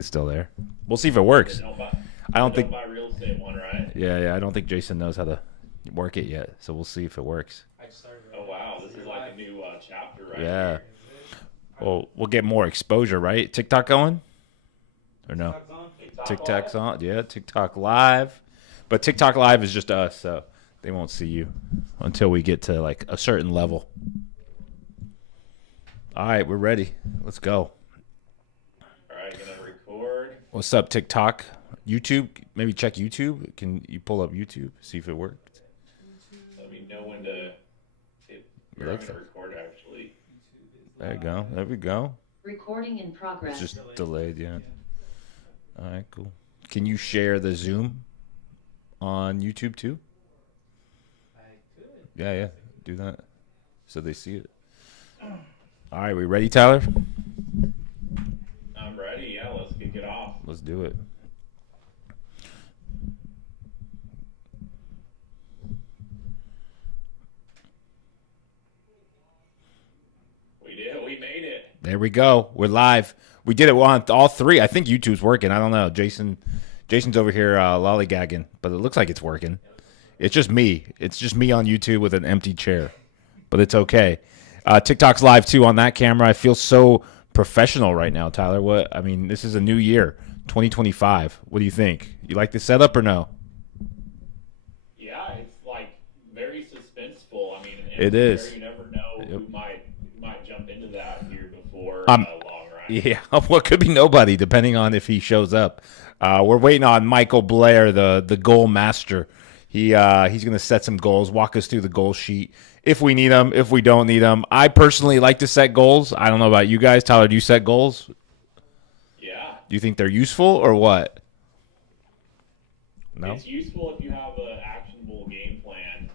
It's still there. We'll see if it works. I The don't don't think. buy real estate one, right? Yeah. I don't think Jason knows how to work it yet. So we'll see if it works. Oh wow, this is like a new chapter right Yeah. here. Well, we'll get more exposure, right? TikTok going or no? TikTok live? TikTok's on. Yeah, TikTok live. But TikTok live is just us, so they won't see you until we get to like a certain level. All right, we're ready. Let's go. All right, gonna record. What's up, TikTok? YouTube? Maybe check YouTube. Can you pull up YouTube? See if it worked. Let me know when to hit. Here, I'm Alexa. gonna record actually. There you go. There we go. Recording in It's progress. just delayed, yeah. All right, cool. Can you share the Zoom on YouTube too? Yeah. Do that so they see it. All right, we ready, Tyler? I'm ready. Yeah, let's kick it off. Let's do it. We did. We made it. There we go. We're live. We did it on all three. I think YouTube's working. I don't know. Jason's over here lollygagging, but it looks like it's working. It's just me. It's just me on YouTube with an empty chair, but it's okay. TikTok's live too on that camera. I feel so professional right now, Tyler. What? I mean, this is a new year, 2025. What do you think? You like the setup or no? Yeah, it's like very suspenseful. I mean, It is. you never know Yep. who might jump into that here before Um, long run. Yeah, well, could be nobody depending on if he shows up. We're waiting on Michael Blair, the goal master. He's going to set some goals, walk us through the goal sheet if we need them, if we don't need them. I personally like to set goals. I don't know about you guys. Tyler, do you set goals? Yeah, Do you think they're useful or what? No. it's useful if you have an actionable game plan.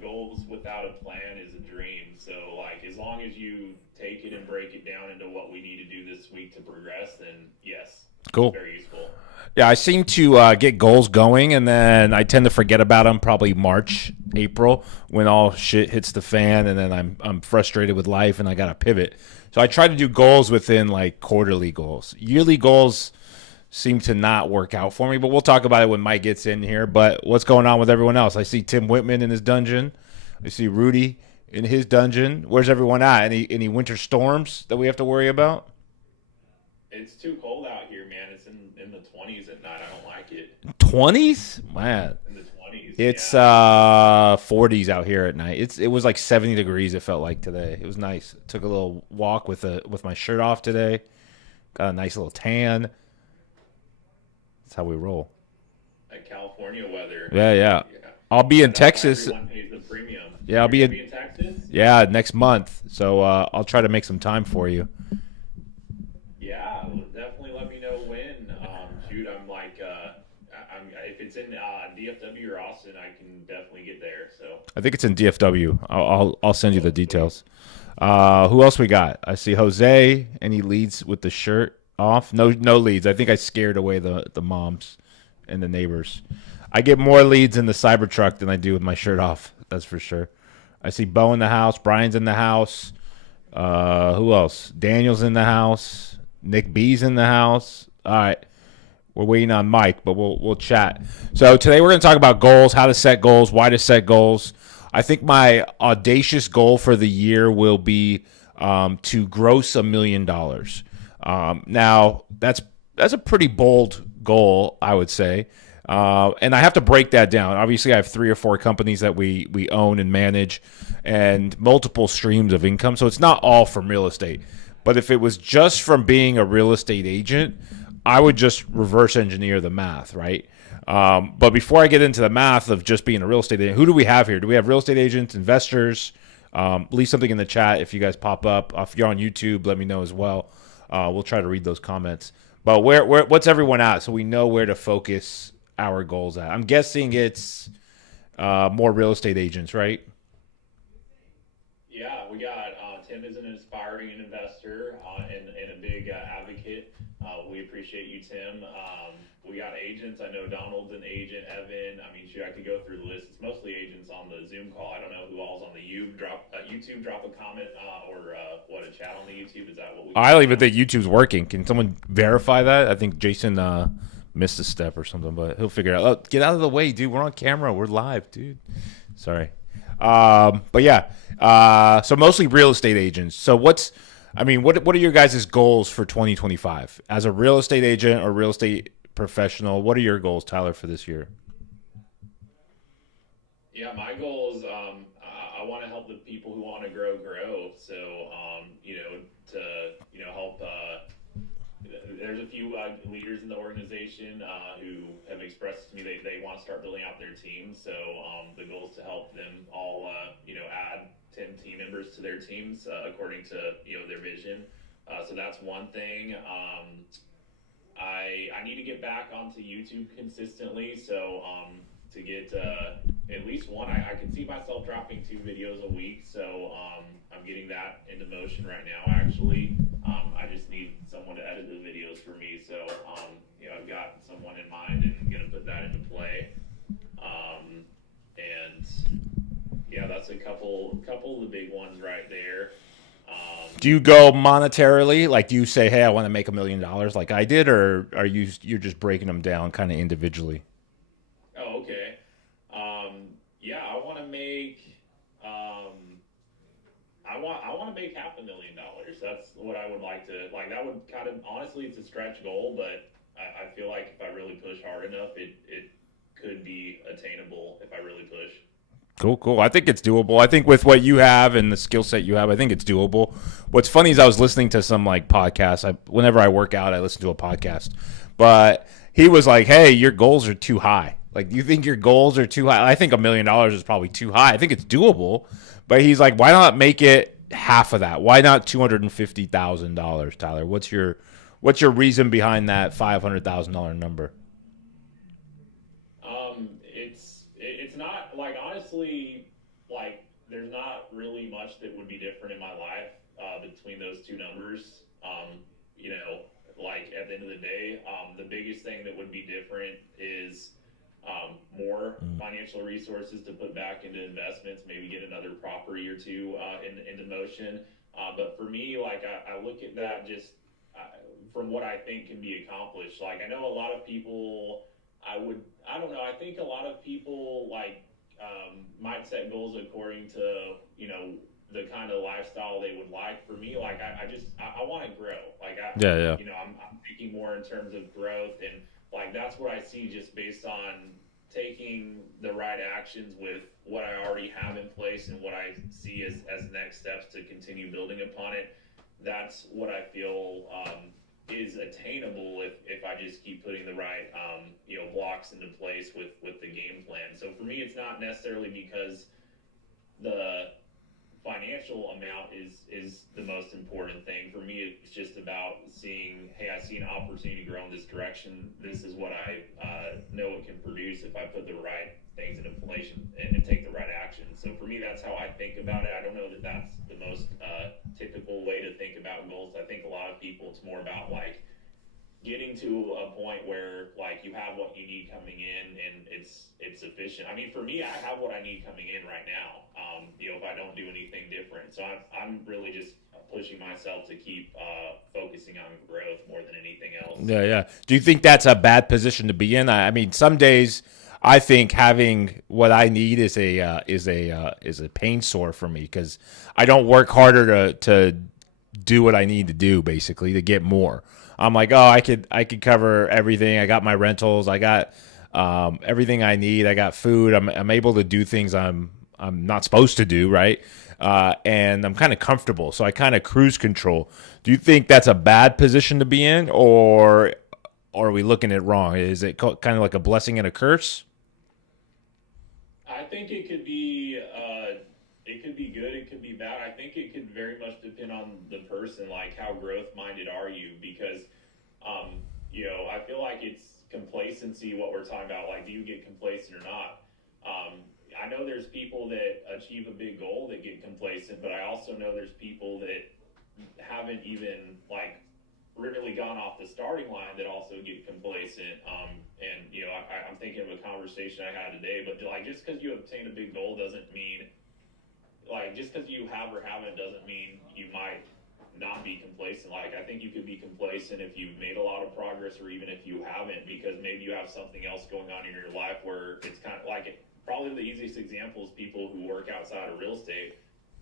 Goals without a plan is a dream. So, like, as long as you take it and break it down into what we need to do this week to progress, then yes, Cool. very useful. Yeah, I seem to get goals going, and then I tend to forget about them probably March, April, when all shit hits the fan, and then I'm frustrated with life, and I got to pivot. So I try to do goals within like quarterly goals. Yearly goals seem to not work out for me, but we'll talk about it when Mike gets in here. But what's going on with everyone else? I see Tim Whitman in his dungeon. I see Rudy in his dungeon. Where's everyone at? Any winter storms that we have to worry about? It's too cold out here, man. It's in the 20s at night. I don't like it. 20s? Man. In the 20s. It's Yeah. 40s out here at night. It was like 70 degrees. It felt like today. It was nice. Took a little walk with my shirt off today. Got a nice little tan. That's how we roll. Like California weather. Yeah. Yeah. I'll be in That's why Texas. everyone pays the premium. Yeah, I'll You're be gonna in Texas. Yeah, next month. So I'll try to make some time for you. Yeah, well, definitely let me know when. Shoot, I'm like, if it's in DFW or Austin, I can definitely get there. So I think it's in DFW. I'll send you the details. Who else we got? I see Jose. Any leads with the shirt off? No leads. I think I scared away the moms and the neighbors. I get more leads in the Cybertruck than I do with my shirt off. That's for sure. I see Bo in the house. Brian's in the house. Who else? Daniel's in the house. Nick B's in the house. All right. We're waiting on Mike, but we'll chat. So today we're going to talk about goals, how to set goals, why to set goals. I think my audacious goal for the year will be to gross $1 million. Now that's a pretty bold goal, I would say, and I have to break that down. Obviously, I have 3 or 4 companies that we own and manage, and multiple streams of income. So it's not all from real estate. But if it was just from being a real estate agent, I would just reverse engineer the math, right? But before I get into the math of just being a real estate agent, who do we have here? Do we have real estate agents, investors? Leave something in the chat if you guys pop up. If you're on YouTube, let me know as well. We'll try to read those comments. But what's everyone at so we know where to focus our goals at? I'm guessing it's more real estate agents, right? yeah, we got Tim is an aspiring investor and a big advocate. We appreciate you, Tim. We got agents. I know Donald's an agent. Evan. I mean, shoot, I could go through the list. It's mostly agents on the Zoom call. I don't know who all's on the YouTube. Drop a comment or what, a chat on the YouTube. Is that what we? I don't even think YouTube's working. Can someone verify that? I think Jason missed a step or something, but he'll figure it out. Oh, get out of the way, dude. We're on camera. We're live, dude. Sorry. But yeah. So mostly real estate agents. So what are your guys' goals for 2025 as a real estate agent or real estate professional? What are your goals, Tyler, for this year? Yeah, my goal is I want to help the people who want to grow. So to help. There's a few leaders in the organization who have expressed to me they want to start building out their teams. So the goal is to help them all add 10 team members to their teams according to their vision. So that's one thing. I need to get back onto YouTube consistently. So to get at least one, I can see myself dropping 2 videos a week. So I'm getting that into motion right now. Actually, I just need someone to edit the videos for me. So I've got someone in mind and I'm gonna put that into play. And yeah, that's a couple of the big ones right there. Do you go monetarily? Like, do you say, "Hey, I want to make $1 million," like I did, or you're just breaking them down kind of individually? Oh, okay. Yeah, I want to make. I want to make $500,000. That's what I would like to like. That would kind of honestly, it's a stretch goal, but I feel like if I really push hard enough, it could be attainable if I really push. Cool. I think it's doable. I think with what you have and the skill set you have, I think it's doable. What's funny is I was listening to some like podcasts. Whenever I work out, I listen to a podcast. But he was like, "Hey, your goals are too high. Like, do you think your goals are too high?" I think $1 million is probably too high. I think it's doable. But he's like, "Why not make it half of that? Why not $250,000, Tyler? What's your reason behind that $500,000 number?" It's not like honestly like there's not really much that would be different in my life between those two numbers. Like at the end of the day, the biggest thing that would be different is more financial resources to put back into investments, maybe get another property or two into motion. But for me, like I look at that just from what I think can be accomplished. Like I know a lot of people, I don't know. I think a lot of people like might set goals according to the kind of lifestyle they would like. For me, like I want to grow. Like Yeah. I'm thinking more in terms of growth and like that's what I see just based on taking the right actions with what I already have in place and what I see as next steps to continue building upon it. That's what I feel is attainable if I just keep putting the right blocks into place with the game plan. So for me, it's not necessarily because the financial amount is the most important thing. For me, it's just about seeing, hey, I see an opportunity to grow in this direction. This is what I know it can produce if I put the right things into place and take the right action. So for me, that's how I think about it. I don't know that that's the most typical way to think about goals. I think a lot of people, it's more about like getting to a point where like you have what you need coming in and it's sufficient. I mean, for me, I have what I need coming in right now. If I don't do anything different, so I'm really just pushing myself to keep focusing on growth more than anything else. Yeah. Do you think that's a bad position to be in? I mean, some days I think having what I need is a pain sore for me because I don't work harder to do what I need to do basically to get more. I'm like, oh, I could cover everything. I got my rentals. I got everything I need. I got food. I'm able to do things I'm not supposed to do, right? And I'm kind of comfortable, so I kind of cruise control. Do you think that's a bad position to be in, or are we looking at it wrong? Is it kind of like a blessing and a curse? I think it could be good, it could be bad. I think it could very much depend on the person, like how growth minded are you? Because, I feel like it's complacency what we're talking about. Like, do you get complacent or not? I know there's people that achieve a big goal that get complacent, but I also know there's people that haven't even like really gone off the starting line that also get complacent. And I'm thinking of a conversation I had today, but like just because you obtain a big goal doesn't mean like just because you have or haven't doesn't mean you might not be complacent. Like I think you could be complacent if you've made a lot of progress, or even if you haven't, because maybe you have something else going on in your life where it's kind of like probably the easiest example is people who work outside of real estate.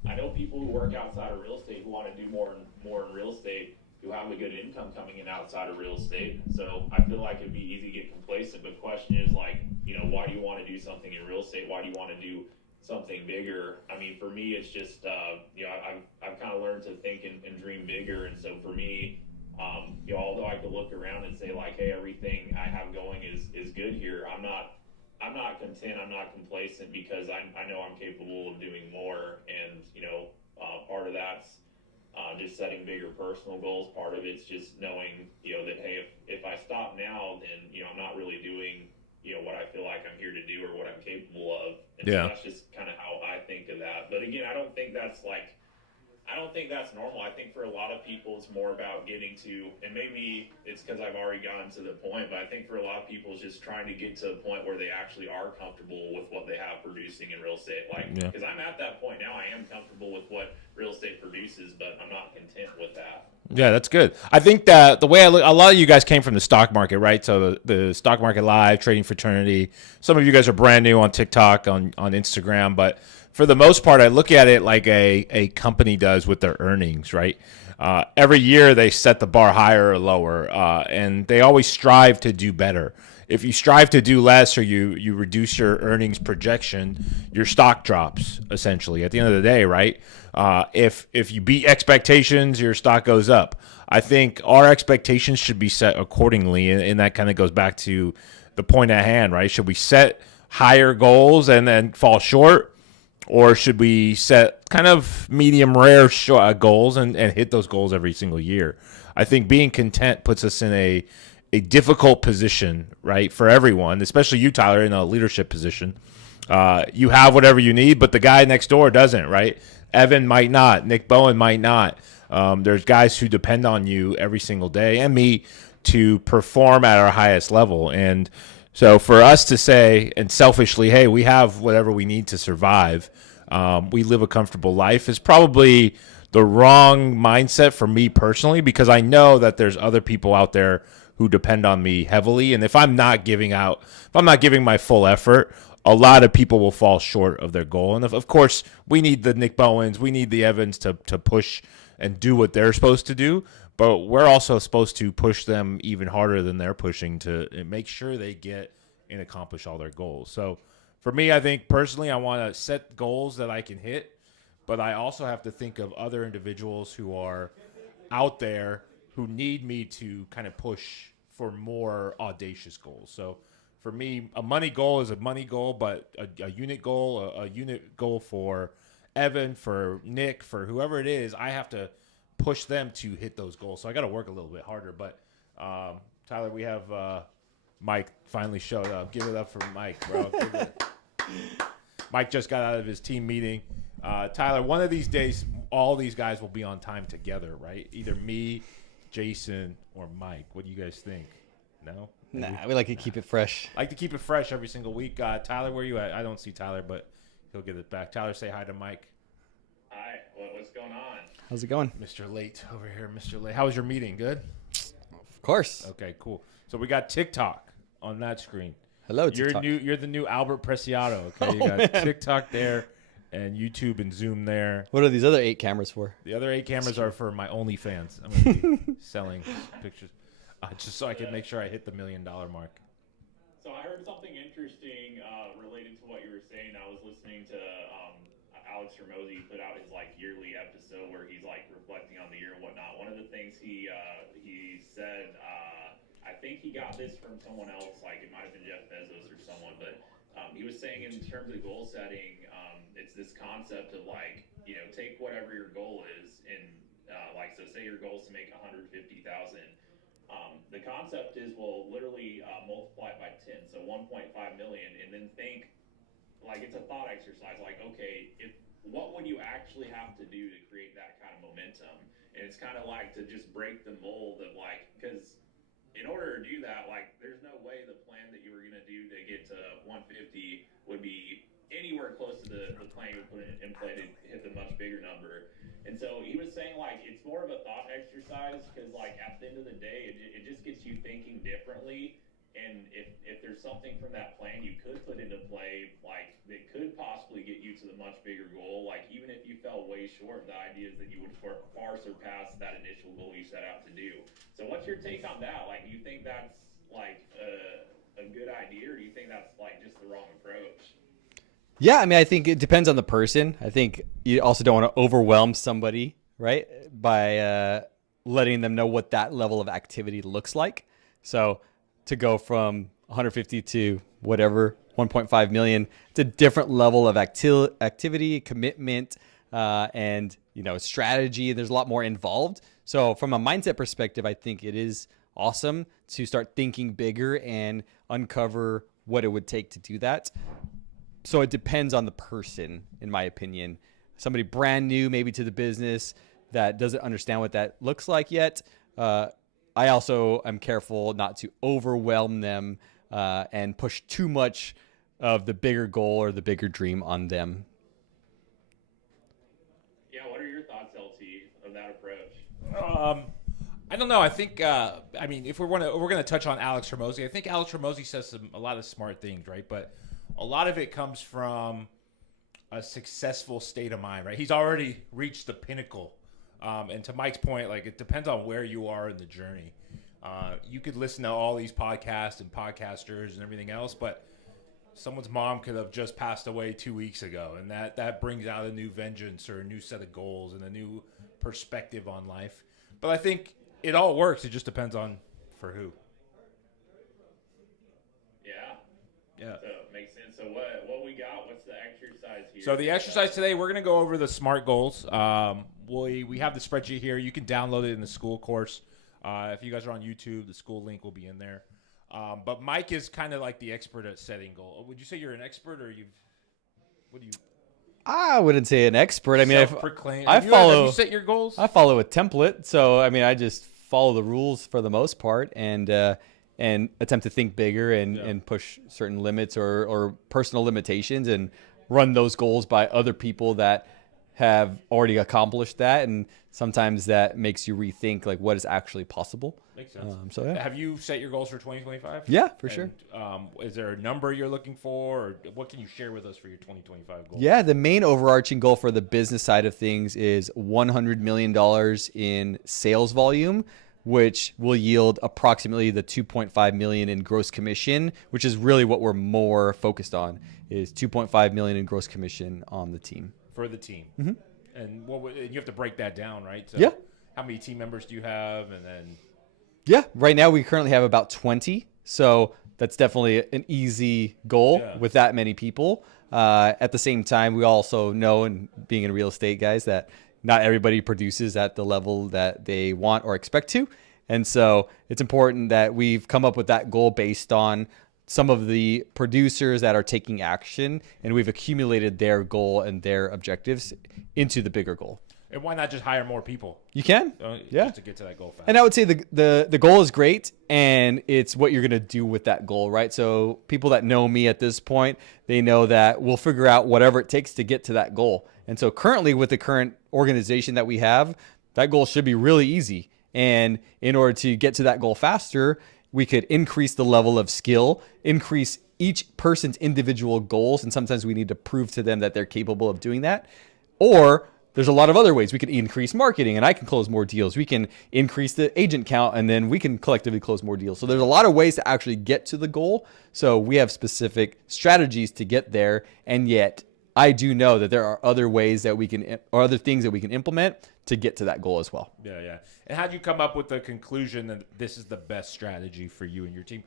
I know people who work outside of real estate who want to do more in real estate, who have a good income coming in outside of real estate. So I feel like it'd be easy to get complacent. But the question is like, why do you want to do something in real estate? Why do you want to do something bigger? I mean, for me, it's just I've kind of learned to think and dream bigger. And so for me, although I could look around and say like, hey, everything I have going is good here. I'm not content. I'm not complacent because I know I'm capable of doing more. And part of that's just setting bigger personal goals. Part of it's just knowing that hey, if I stop now, then I'm not really doing what I feel like I'm here to do or what I'm capable of. And so Yeah. that's just kind of how I think of that. But again, I don't think that's normal. I think for a lot of people, it's more about getting to, and maybe it's because I've already gotten to the point, but I think for a lot of people, it's just trying to get to a point where they actually are comfortable with what they have producing in real estate. Like, Yeah. because I'm at that point now, I am comfortable with what real estate produces, but I'm not content with that. Yeah, that's good. I think that the way I look, a lot of you guys came from the stock market, right? So the stock market live trading fraternity. Some of you guys are brand new on TikTok, on Instagram, but for the most part, I look at it like a company does with their earnings, right? Every year they set the bar higher or lower, and they always strive to do better. If you strive to do less or you reduce your earnings projection, your stock drops essentially at the end of the day, right? If you beat expectations, your stock goes up. I think our expectations should be set accordingly, and that kind of goes back to the point at hand, right? Should we set higher goals and then fall short, or should we set kind of medium rare goals and hit those goals every single year? I think being content puts us in a difficult position, right, for everyone, especially you, Tyler, in a leadership position. You have whatever you need, but the guy next door doesn't, right? Evan might not. Nick Bowen might not. There's guys who depend on you every single day and me to perform at our highest level. And so for us to say, and selfishly, hey, we have whatever we need to survive, we live a comfortable life, is probably the wrong mindset for me personally, because I know that there's other people out there who depend on me heavily. And if I'm not giving my full effort, a lot of people will fall short of their goal. And of course, we need the Nick Bowens, we need the Evans to push and do what they're supposed to do. But we're also supposed to push them even harder than they're pushing to make sure they get and accomplish all their goals. So for me, I think personally, I want to set goals that I can hit, but I also have to think of other individuals who are out there who need me to kind of push for more audacious goals. So for me, a money goal is a money goal, but a unit goal, a unit goal for Evan, for Nick, for whoever it is, I have to push them to hit those goals. So I got to work a little bit harder. But Tyler, we have Mike finally showed up. Give it up for Mike, bro. Mike just got out of his team meeting. Tyler, one of these days, all these guys will be on time together, right? Either me, Jason, or Mike. What do you guys think? No? Nah, we like to keep it fresh. Like to keep it fresh every single week. Tyler, where you at? I don't see Tyler, but he'll get it back. Tyler, say hi to Mike. Hi, what's going on? How's it going? Mr. Late over here, Mr. Late. How was your meeting? Good? Of course. Okay, cool. So we got TikTok on that screen. Hello, TikTok. You're the new Albert Preciado, okay? You got TikTok there and YouTube and Zoom there. What are these other 8 cameras for? The other 8 cameras are for my OnlyFans. I'm going to be selling pictures just so I can make sure I hit the $1 million mark. So I heard something interesting related to what you were saying. I was listening to Alex Ramosi put out his yearly episode where he's reflecting on the year and whatnot. One of the things he said, I think he got this from someone else, it might have been Jeff Bezos or someone, but he was saying in terms of goal setting, it's this concept of take whatever your goal is and so say your goal is to make 150,000. The concept is literally multiply it by 10, so 1.5 million, and then think it's a thought exercise. Okay, what would you actually have to do to create that kind of momentum? And it's kind of like to just break the mold of like, because in order to do that, like, there's no way the plan that you were going to do to get to 150 would be anywhere close to the plan you put in play to hit the much bigger number. And so he was saying, like, it's more of a thought exercise because, like, at the end of the day, it just gets you thinking differently. And if there's something from that plan you could put into play, like, that could possibly get you to the much bigger goal, like, even if you fell way short, the idea is that you would far surpass that initial goal you set out to do. So what's your take on that? Like, do you think that's, like, a good idea, or do you think that's, like, just the wrong approach? Yeah, I mean, I think it depends on the person. I think you also don't want to overwhelm somebody, right, by letting them know what that level of activity looks like. So to go from 150 to whatever, 1.5 million, it's a different level of activity, commitment, and, strategy. There's a lot more involved. So from a mindset perspective, I think it is awesome to start thinking bigger and uncover what it would take to do that. So it depends on the person, in my opinion. Somebody brand new, maybe to the business, that doesn't understand what that looks like yet. I also am careful not to overwhelm them and push too much of the bigger goal or the bigger dream on them. Yeah, what are your thoughts, LT, of that approach? I don't know. I think, if we're going to touch on Alex Hormozi, I think Alex Hormozi says a lot of smart things, right? But a lot of it comes from a successful state of mind, right? He's already reached the pinnacle. And to Mike's point, like, it depends on where you are in the journey. You could listen to all these podcasts and podcasters and everything else, but someone's mom could have just passed away 2 weeks ago, and that brings out a new vengeance or a new set of goals and a new perspective on life. But I think it all works. It just depends on for who. Yeah. So it makes sense. So what we got? What's the exercise here? So the exercise today, we're going to go over the SMART goals. We have the spreadsheet here. You can download it in the school course. If you guys are on YouTube, the school link will be in there. But Mike is kind of like the expert at setting goals. Would you say you're an expert, or what do you? I wouldn't say an expert. I mean, self-proclaimed. Have you set your goals? I follow a template. So, I mean, I just follow the rules for the most part and attempt to think bigger and push certain limits or personal limitations and run those goals by other people that have already accomplished that. And sometimes that makes you rethink, like, what is actually possible. Makes sense. Yeah. Have you set your goals for 2025? Yeah, for sure. Is there a number you're looking for, or what can you share with us for your 2025 goal? Yeah, the main overarching goal for the business side of things is $100 million in sales volume, which will yield approximately the 2.5 million in gross commission, which is really what we're more focused on, is 2.5 million in gross commission on the team. For the team. Mm-hmm. And you have to break that down, right? So yeah. How many team members do you have? And then. Yeah, right now we currently have about 20. So that's definitely an easy goal with that many people. At the same time, we also know, and being in real estate, guys, that not everybody produces at the level that they want or expect to. And so it's important that we've come up with that goal based on some of the producers that are taking action, and we've accumulated their goal and their objectives into the bigger goal. And why not just hire more people? You can, just to get to that goal fast. And I would say the goal is great, and it's what you're going to do with that goal, right? So people that know me at this point, they know that we'll figure out whatever it takes to get to that goal. And so currently, with the current organization that we have, that goal should be really easy. And in order to get to that goal faster, we could increase the level of skill, increase each person's individual goals, and sometimes we need to prove to them that they're capable of doing that. Or there's a lot of other ways. We could increase marketing, and I can close more deals. We can increase the agent count, and then we can collectively close more deals. So there's a lot of ways to actually get to the goal. So we have specific strategies to get there, and yet I do know that there are other ways that we can, or other things that we can implement to get to that goal as well. Yeah. And how do you come up with the conclusion that this is the best strategy for you and your team?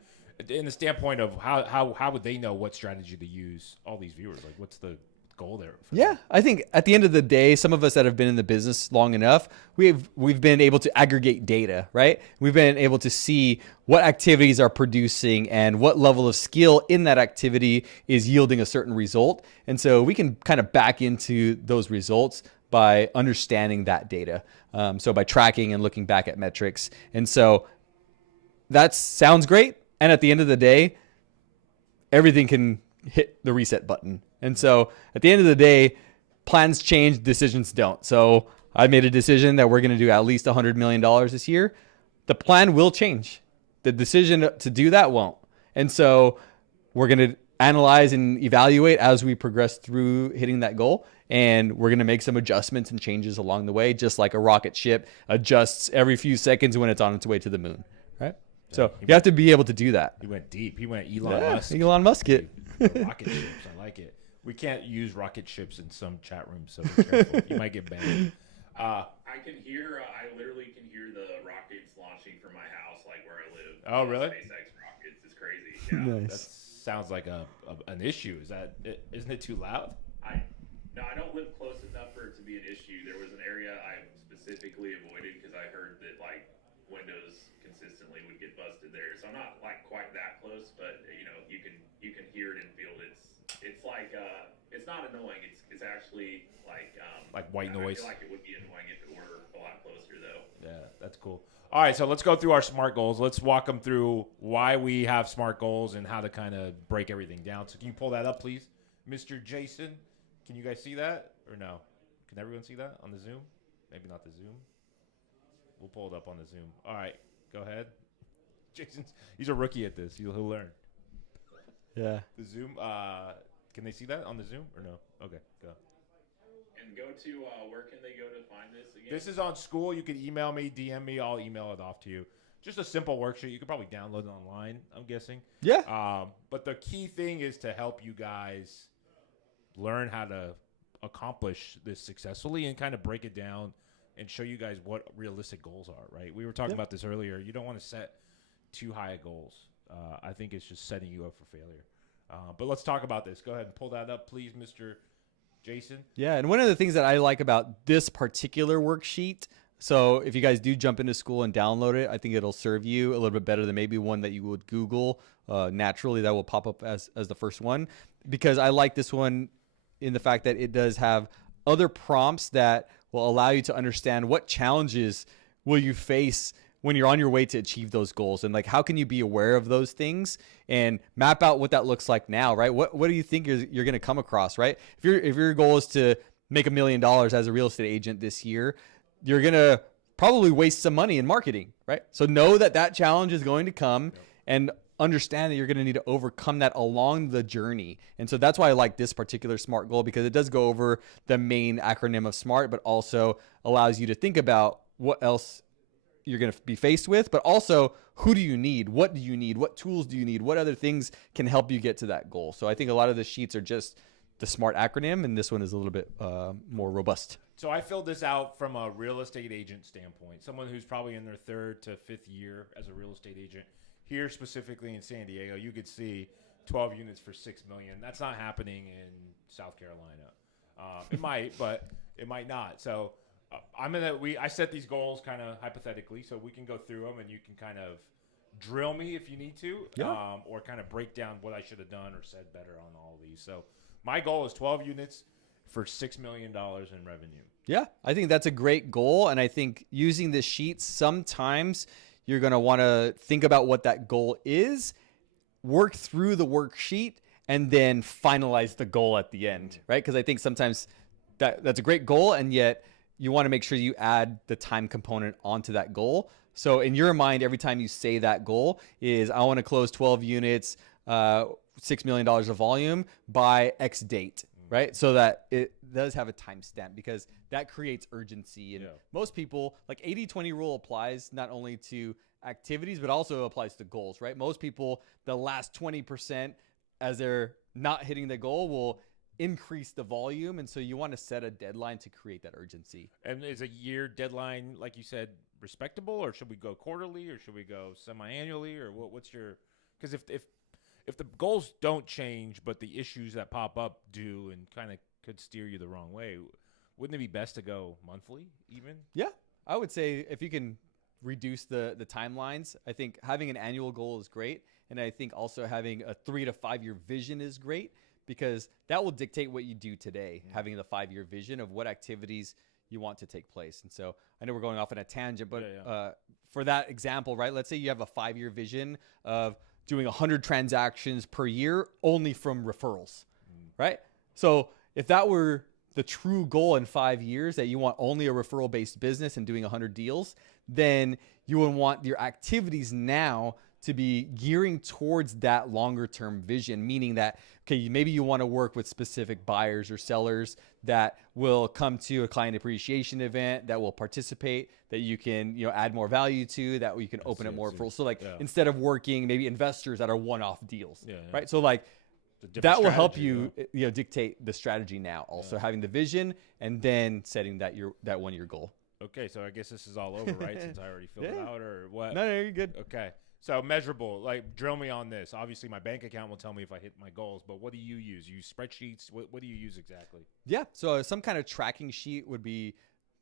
In the standpoint of how would they know what strategy to use? All these viewers, like, what's the goal there? Yeah, I think at the end of the day, some of us that have been in the business long enough, we've been able to aggregate data, right? We've been able to see what activities are producing and what level of skill in that activity is yielding a certain result. And so we can kind of back into those results by understanding that data. So by tracking and looking back at metrics. And so that sounds great. And at the end of the day, everything can hit the reset button. And so at the end of the day, plans change, decisions don't. So I made a decision that we're going to do at least $100 million this year. The plan will change. The decision to do that won't. And so we're going to analyze and evaluate as we progress through hitting that goal. And we're going to make some adjustments and changes along the way, just like a rocket ship adjusts every few seconds when it's on its way to the moon, right? So you have to be able to do that. He went deep. He went Elon Musk. Elon Musk it. Rocket ships. I like it. We can't use rocket ships in some chat rooms, so be careful. You might get banned. I literally can hear the rockets launching from my house, like where I live. Oh, really? SpaceX rockets. It's crazy. Yeah. That sounds like an issue. Isn't it too loud? No, I don't live close enough for it to be an issue. There was an area I specifically avoided because I heard that like Windows consistently would get busted there. So I'm not like quite that close, but you know, you can hear it and feel it. It's like it's not annoying. It's actually like white noise. I feel like it would be annoying if it were a lot closer though. Yeah, that's cool. All right, so let's go through our SMART goals. Let's walk them through why we have SMART goals and how to kind of break everything down. So can you pull that up, please, Mr. Jason? Can you guys see that or no? Can everyone see that on the Zoom? Maybe not the Zoom. We'll pull it up on the Zoom. All right, go ahead. He's a rookie at this. He'll learn. Yeah. The Zoom. Can they see that on the Zoom or no? Okay, go. And go to where can they go to find this again? This is on school. You can email me, DM me. I'll email it off to you. Just a simple worksheet. You could probably download it online, I'm guessing. Yeah. But the key thing is to help you guys learn how to accomplish this successfully and kind of break it down and show you guys what realistic goals are, right? We were talking about this earlier. You don't want to set too high of goals. I think it's just setting you up for failure. But let's talk about this. Go ahead and pull that up, please, Mr. Jason. Yeah, and one of the things that I like about this particular worksheet, so if you guys do jump into school and download it, I think it'll serve you a little bit better than maybe one that you would Google naturally. That will pop up as the first one, because I like this one in the fact that it does have other prompts that will allow you to understand what challenges will you face when you're on your way to achieve those goals, and like how can you be aware of those things and map out what that looks like now, right? What do you think you're going to come across, right? If your goal is to make $1 million as a real estate agent this year, you're going to probably waste some money in marketing, right? So know that challenge is going to come, and understand that you're going to need to overcome that along the journey. And so that's why I like this particular SMART goal, because it does go over the main acronym of SMART, but also allows you to think about what else you're going to be faced with, but also who do you need? What do you need? What tools do you need? What other things can help you get to that goal? So I think a lot of the sheets are just the SMART acronym, and this one is a little bit more robust. So I filled this out from a real estate agent standpoint, someone who's probably in their 3rd to 5th year as a real estate agent. Here specifically in San Diego, you could see 12 units for $6 million. That's not happening in South Carolina. It might, but it might not. So I set these goals kind of hypothetically, so we can go through them, and you can kind of drill me if you need to, or kind of break down what I should have done or said better on all of these. So my goal is 12 units for $6 million in revenue. Yeah, I think that's a great goal, and I think using this sheet, sometimes you're going to want to think about what that goal is, work through the worksheet, and then finalize the goal at the end, right? Because I think sometimes that's a great goal, and yet you want to make sure you add the time component onto that goal. So in your mind, every time you say that goal is, I want to close 12 units, $6 million of volume by X date, right? So that it does have a timestamp, because that creates urgency. And most people, like 80-20 rule applies not only to activities, but also applies to goals, right? Most people, the last 20%, as they're not hitting the goal, will increase the volume. And so you want to set a deadline to create that urgency. And is a year deadline, like you said, respectable, or should we go quarterly, or should we go semi-annually, or what's your, because if the goals don't change, but the issues that pop up do and kind of could steer you the wrong way, wouldn't it be best to go monthly even? Yeah, I would say if you can reduce the timelines, I think having an annual goal is great. And I think also having a 3 to 5 year vision is great, because that will dictate what you do today, having the 5-year vision of what activities you want to take place. And so I know we're going off on a tangent, but for that example, right, let's say you have a 5-year vision of doing 100 transactions per year only from referrals, right? So if that were the true goal in 5 years, that you want only a referral based business and doing 100 deals, then you would want your activities now to be gearing towards that longer term vision, meaning that, okay, maybe you want to work with specific buyers or sellers that will come to a client appreciation event, that will participate, that you can, add more value to, that you can open up more referrals. So instead of working maybe investors that are one-off deals, right? So like, that will help you, dictate the strategy now. Also having the vision and then setting that 1-year goal. Okay, so I guess this is all over, right? Since I already filled it out, or what? No, you're good. Okay, so measurable. Like, drill me on this. Obviously, my bank account will tell me if I hit my goals, but what do you use? You use spreadsheets? What do you use exactly? Yeah, so some kind of tracking sheet would be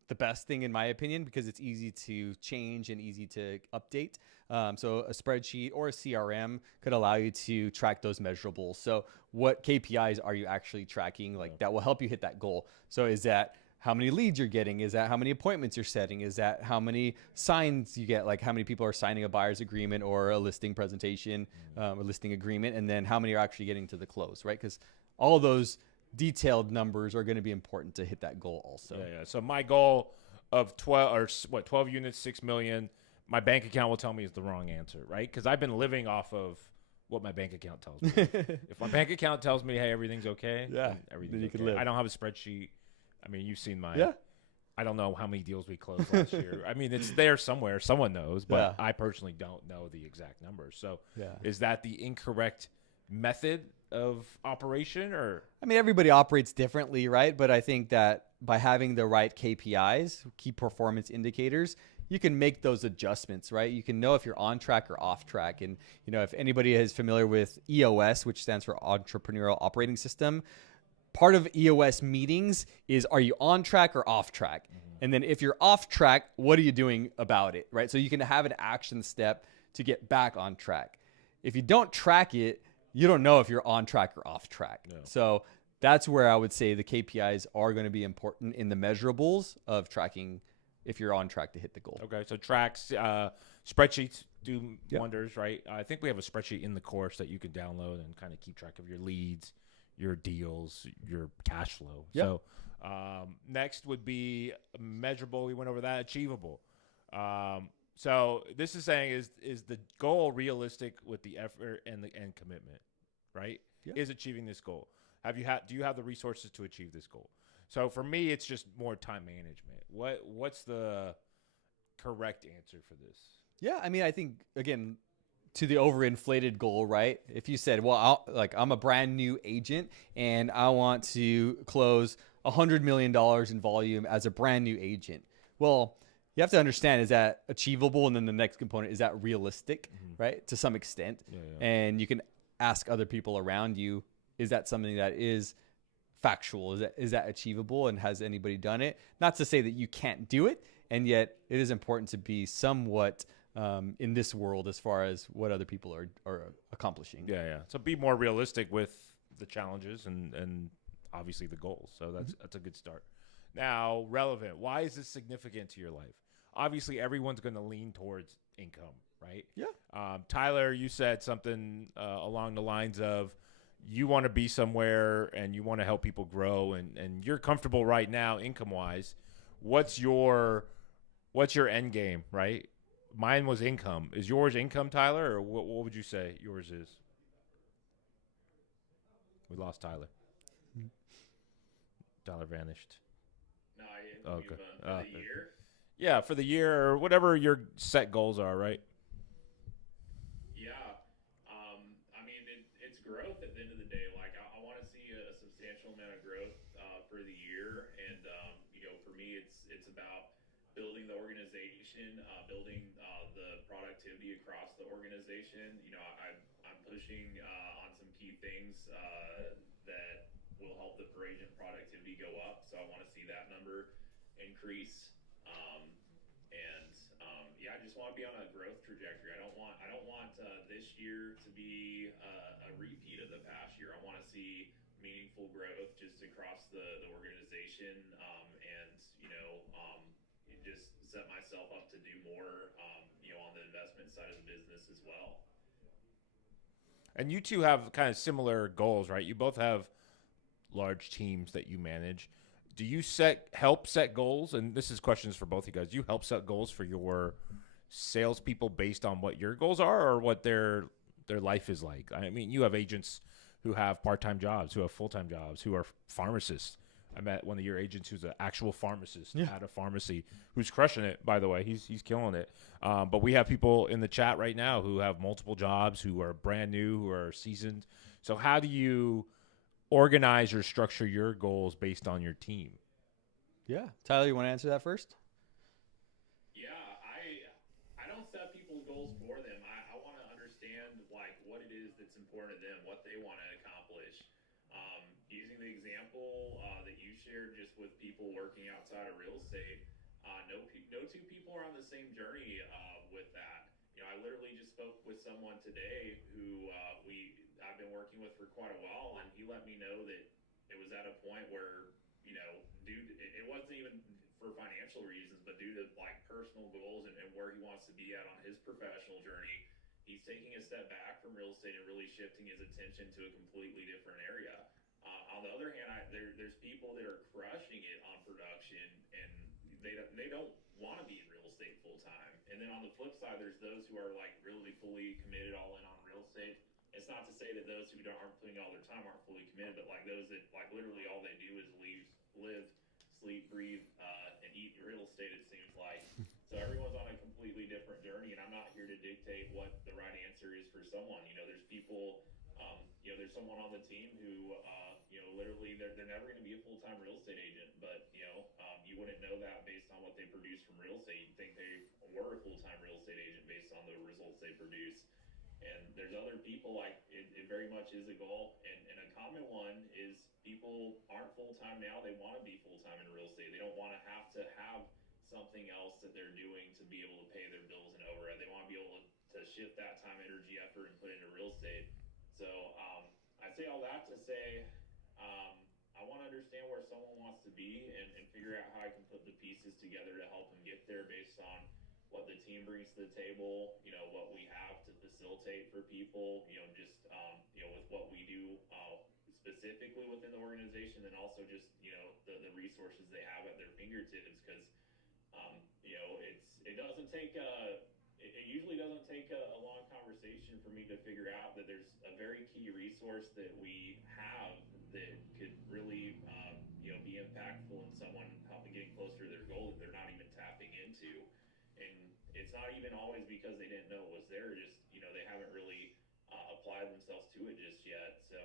the best thing in my opinion, because it's easy to change and easy to update. So a spreadsheet or a CRM could allow you to track those measurables. So what KPIs are you actually tracking? Like that will help you hit that goal. So is that how many leads you're getting? Is that how many appointments you're setting? Is that how many signs you get? Like how many people are signing a buyer's agreement or a listing presentation, a listing agreement, and then how many are actually getting to the close, right? Because all of those detailed numbers are going to be important to hit that goal also. Yeah. So my goal of 12 units, 6 million, my bank account will tell me is the wrong answer, right? Because I've been living off of what my bank account tells me. If my bank account tells me, hey, everything's okay, then everything's you okay. can live. I don't have a spreadsheet. I mean, you've seen I don't know how many deals we closed last year. I mean, it's there somewhere. Someone knows, but I personally don't know the exact numbers. So is that the incorrect method of operation? Or I mean, everybody operates differently, right? But I think that by having the right KPIs, key performance indicators, you can make those adjustments, right? You can know if you're on track or off track. And, if anybody is familiar with EOS, which stands for Entrepreneurial Operating System, part of EOS meetings is, are you on track or off track? And then if you're off track, what are you doing about it, right? So you can have an action step to get back on track. If you don't track it, you don't know if you're on track or off track. No. So that's where I would say the KPIs are going to be important in the measurables of tracking if you're on track to hit the goal. Okay, so tracks, spreadsheets do wonders, right? I think we have a spreadsheet in the course that you can download and kind of keep track of your leads, your deals, your cash flow. Yep. So next would be measurable. We went over that. Achievable. So this is saying, is the goal realistic with the effort and commitment, right? Yeah. Is achieving this goal? Do you have the resources to achieve this goal? So for me, it's just more time management. What's the correct answer for this? Yeah, I mean, I think again, to the overinflated goal, right? If you said, well, I'm a brand new agent and I want to close $100 million in volume as a brand new agent. Well, you have to understand, is that achievable? And then the next component, is that realistic, right? To some extent. Yeah. And you can ask other people around you, is that something that is factual? Is that achievable? And has anybody done it? Not to say that you can't do it. And yet it is important to be somewhat in this world as far as what other people are accomplishing. Yeah. So be more realistic with the challenges and obviously the goals. So that's a good start. Now, relevant. Why is this significant to your life? Obviously, everyone's going to lean towards income, right? Yeah. Tyler, you said something along the lines of you want to be somewhere and you want to help people grow, and you're comfortable right now income-wise. What's your end game, right? Mine was income. Is yours income, Tyler, or what would you say yours is? We lost Tyler. Tyler vanished. No, okay. For the year? Yeah, for the year or whatever your set goals are, right? Yeah. I mean, it's growth at the end of the day. Like, I want to see a substantial amount of growth for the year. And, for me, it's about building the organization, building the productivity across the organization. I'm pushing on some key things that will help the per agent productivity go up. So I want to see that number increase. I just want to be on a growth trajectory. I don't want this year to be a repeat of the past year. I want to see meaningful growth just across the organization, and just set myself up to do more, on the investment side of the business as well. And you two have kind of similar goals, right? You both have large teams that you manage. Do you help set goals? And this is questions for both of you guys. Do you help set goals for your salespeople based on what your goals are or what their life is like? I mean, you have agents who have part-time jobs, who have full-time jobs, who are pharmacists. I met one of your agents who's an actual pharmacist at a pharmacy who's crushing it, by the way. He's killing it. But we have people in the chat right now who have multiple jobs, who are brand new, who are seasoned. So how do you organize or structure your goals based on your team? Yeah. Tyler, you want to answer that first? Yeah, I don't set people's goals for them. I want to understand like what it is that's important to them, what they want to accomplish. Using the example that you shared, just with people working outside of real estate, no two people are on the same journey with that. I literally just spoke with someone today who I've been working with for quite a while, and he let me know that it was at a point where it wasn't even for financial reasons, but due to like personal goals and where he wants to be at on his professional journey, he's taking a step back from real estate and really shifting his attention to a completely different area. On the other hand, there's people that are crushing it on production, and they don't want to be in real estate full time. And then on the flip side, there's those who are like really fully committed, all in on real estate. It's not to say that those who aren't putting all their time aren't fully committed, but like those that like literally all they do is live, sleep, breathe, and eat real estate. It seems like so everyone's on a completely different journey, and I'm not here to dictate what the right answer is for someone. There's people. There's someone on the team who, literally they're never going to be a full-time real estate agent, but, you wouldn't know that based on what they produce from real estate. You'd think they were a full-time real estate agent based on the results they produce. And there's other people like it very much is a goal. And a common one is people aren't full-time now. They want to be full-time in real estate. They don't want to have something else that they're doing to be able to pay their bills and overhead. They want to be able to shift that time, energy, effort, and put it into real estate. So I say all that to say I want to understand where someone wants to be and figure out how I can put the pieces together to help them get there based on what the team brings to the table, what we have to facilitate for people, with what we do specifically within the organization, and also just, the resources they have at their fingertips. Because, it doesn't take it usually doesn't take a long conversation for me to figure out that there's a very key resource that we have that could really, be impactful in someone getting closer to their goal that they're not even tapping into. And it's not even always because they didn't know it was there. Just, they haven't really applied themselves to it just yet. So,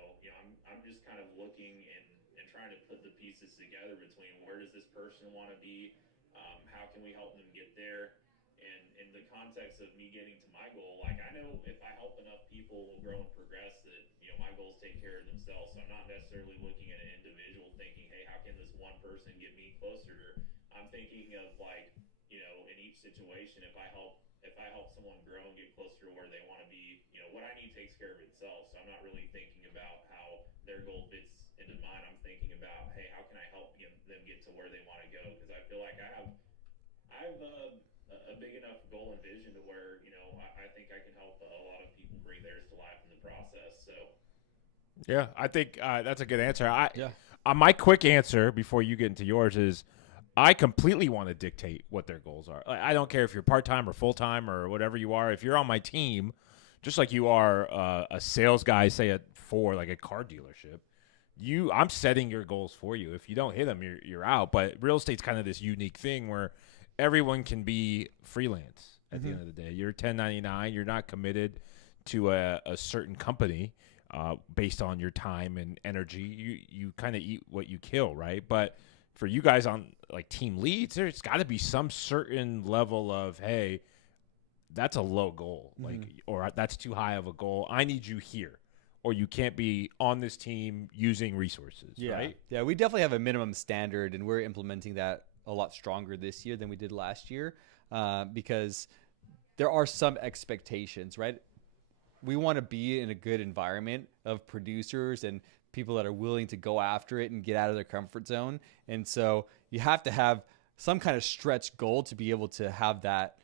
I'm just kind of looking and trying to put the pieces together between where does this person want to be, how can we help them get there. And in the context of me getting to my goal, like I know if I help enough people grow and progress that, my goals take care of themselves. So I'm not necessarily looking at an individual thinking, hey, how can this one person get me closer? I'm thinking of like, in each situation, if I help someone grow and get closer to where they want to be, what I need takes care of itself. So I'm not really thinking about how their goal fits into mine. I'm thinking about, hey, how can I help them get to where they want to go? Because I feel like I have a big enough goal and vision to where I think I can help a lot of people bring theirs to life in the process. So Yeah, I think that's a good answer. Yeah. My quick answer before you get into yours is I completely want to dictate what their goals are. I don't care if you're part-time or full-time or whatever you are. If you're on my team, just like you are a sales guy, say for like a car dealership, I'm setting your goals for you. If you don't hit them, you're out. But real estate's kind of this unique thing where everyone can be freelance at the end of the day. You're 1099. You're not committed to a certain company based on your time and energy. You kind of eat what you kill, right? But for you guys on like team leads, there's got to be some certain level of, hey, that's a low goal, or that's too high of a goal. I need you here, or you can't be on this team using resources, right? Yeah, we definitely have a minimum standard, and we're implementing that a lot stronger this year than we did last year because there are some expectations, right? We want to be in a good environment of producers and people that are willing to go after it and get out of their comfort zone. And so you have to have some kind of stretch goal to be able to have that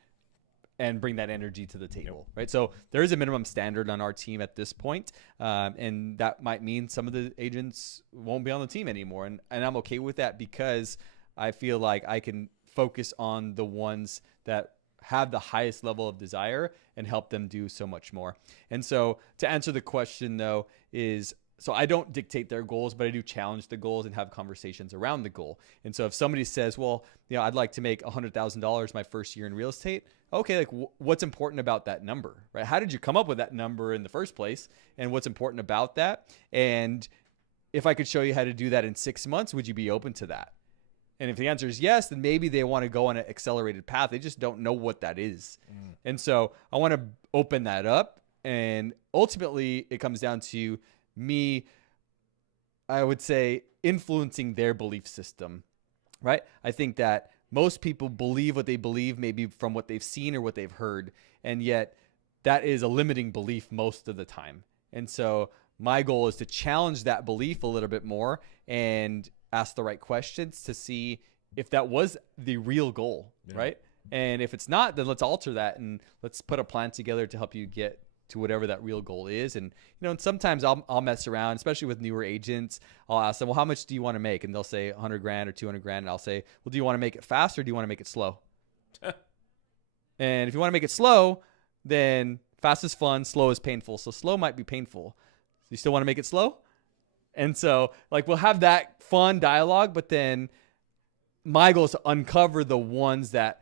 and bring that energy to the table, right? So there is a minimum standard on our team at this point, and that might mean some of the agents won't be on the team anymore, and I'm okay with that because I feel like I can focus on the ones that have the highest level of desire and help them do so much more. And so to answer the question though is, so I don't dictate their goals, but I do challenge the goals and have conversations around the goal. And so if somebody says, well, I'd like to make $100,000 my first year in real estate. Okay, like what's important about that number, right? How did you come up with that number in the first place? And what's important about that? And if I could show you how to do that in 6 months, would you be open to that? And if the answer is yes, then maybe they want to go on an accelerated path. They just don't know what that is. And so I want to open that up. And ultimately, it comes down to me, I would say, influencing their belief system, right? I think that most people believe what they believe, maybe from what they've seen or what they've heard. And yet that is a limiting belief most of the time. And so my goal is to challenge that belief a little bit more and ask the right questions to see if that was the real goal, right? And if it's not, then let's alter that and let's put a plan together to help you get to whatever that real goal is. And, and sometimes I'll mess around, especially with newer agents. I'll ask them, well, how much do you want to make? And they'll say 100 grand or 200 grand. And I'll say, well, do you want to make it fast or do you want to make it slow? And if you want to make it slow, then fast is fun, slow is painful. So slow might be painful. You still want to make it slow? And so like, we'll have that fun dialogue, but then my goal is to uncover the ones that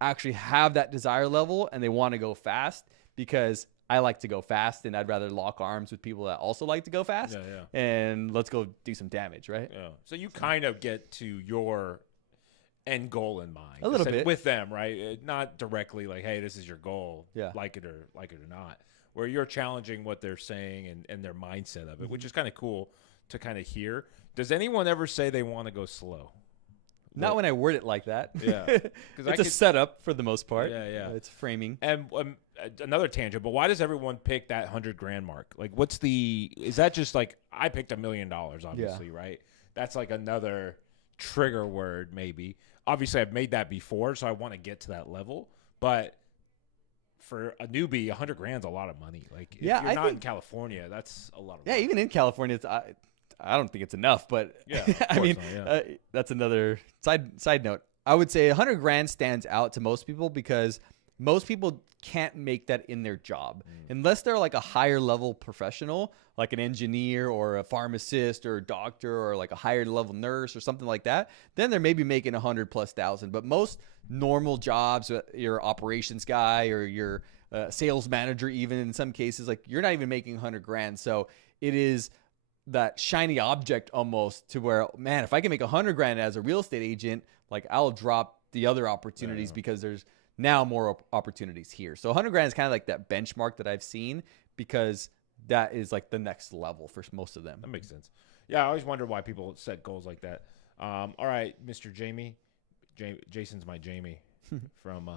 actually have that desire level and they want to go fast, because I like to go fast and I'd rather lock arms with people that also like to go fast. And let's go do some damage, right? So you kind of get to your end goal in mind. A little bit. With them, right? Not directly like, hey, this is your goal. Like it or not. Where you're challenging what they're saying and their mindset of it, which is kind of cool to kind of hear. Does anyone ever say they want to go slow? Not when I word it like that. It's a setup for the most part. It's framing. And another tangent, but why does everyone pick that 100 grand mark? Like, is that just like, I picked $1 million, obviously, right? That's like another trigger word, maybe. Obviously, I've made that before, so I want to get to that level. But for a newbie, 100 grand's a lot of money. Like, if you're not in California, that's a lot of money. Even in California, I don't think it's enough, but I mean, that's another side note. I would say 100 grand stands out to most people because most people can't make that in their job unless they're like a higher level professional, like an engineer or a pharmacist or a doctor or like a higher level nurse or something like that. Then they're maybe making 100,000+. But most normal jobs, your operations guy or your sales manager, even in some cases, like you're not even making 100 grand. So it is that shiny object almost to where, man, if I can make 100 grand as a real estate agent, like I'll drop the other opportunities because there's now more opportunities here. So 100 grand is kind of like that benchmark that I've seen because that is like the next level for most of them. That makes sense. Yeah, I always wonder why people set goals like that. All right, Mr. Jamie. Jason's my Jamie from,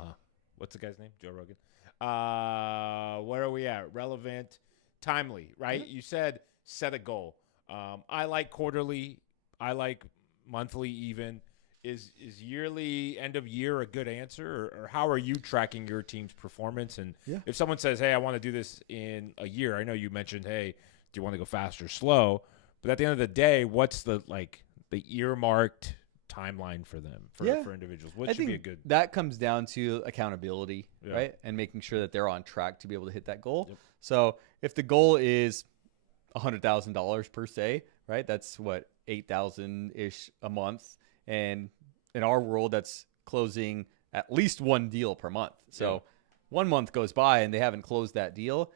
what's the guy's name? Joe Rogan. Where are we at? Relevant, timely, right? You said set a goal. I like quarterly. I like monthly even. Is yearly, end of year a good answer? Or how are you tracking your team's performance? And if someone says, hey, I want to do this in a year, I know you mentioned, hey, do you want to go fast or slow? But at the end of the day, what's the earmarked timeline for them, for individuals? What should be a good... That comes down to accountability, right? And making sure that they're on track to be able to hit that goal. So if the goal is $100,000 per se, right? That's what, 8,000-ish a month. And in our world, that's closing at least one deal per month. So 1 month goes by and they haven't closed that deal,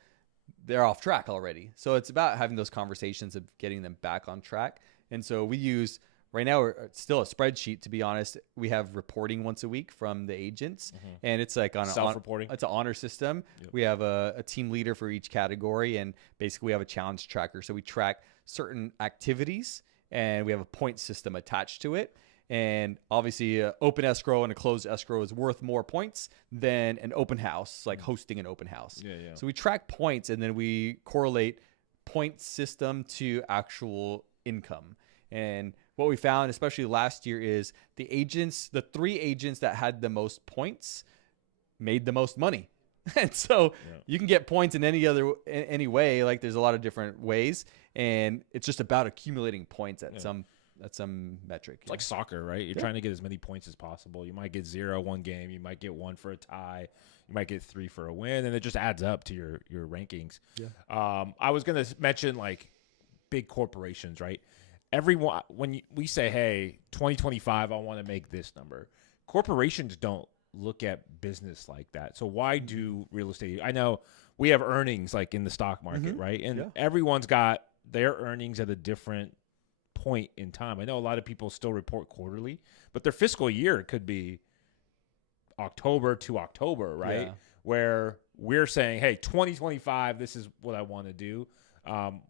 they're off track already. So it's about having those conversations of getting them back on track. And so we use, right now, it's still a spreadsheet, to be honest. We have reporting once a week from the agents. And it's like on self-reporting. It's an honor system. We have a team leader for each category. And basically we have a challenge tracker. So we track certain activities and we have a point system attached to it. And obviously, an open escrow and a closed escrow is worth more points than an open house, like hosting an open house. So we track points and then we correlate point system to actual income. And what we found, especially last year, is the 3 agents that had the most points made the most money. And so you can get points in any way. Like there's a lot of different ways, and it's just about accumulating points at some metric. It's like soccer, right? You're trying to get as many points as possible. You might get 0 one game, you might get 1 for a tie, you might get 3 for a win, and it just adds up to your rankings. Yeah. I was gonna mention like big corporations, right? Everyone, when we say, hey, 2025, I want to make this number, corporations don't look at business like that. So why do real estate? I know we have earnings like in the stock market, right? And everyone's got their earnings at a different point in time. I know a lot of people still report quarterly, but their fiscal year could be October to October, right? Yeah. Where we're saying, hey, 2025, this is what I want to do.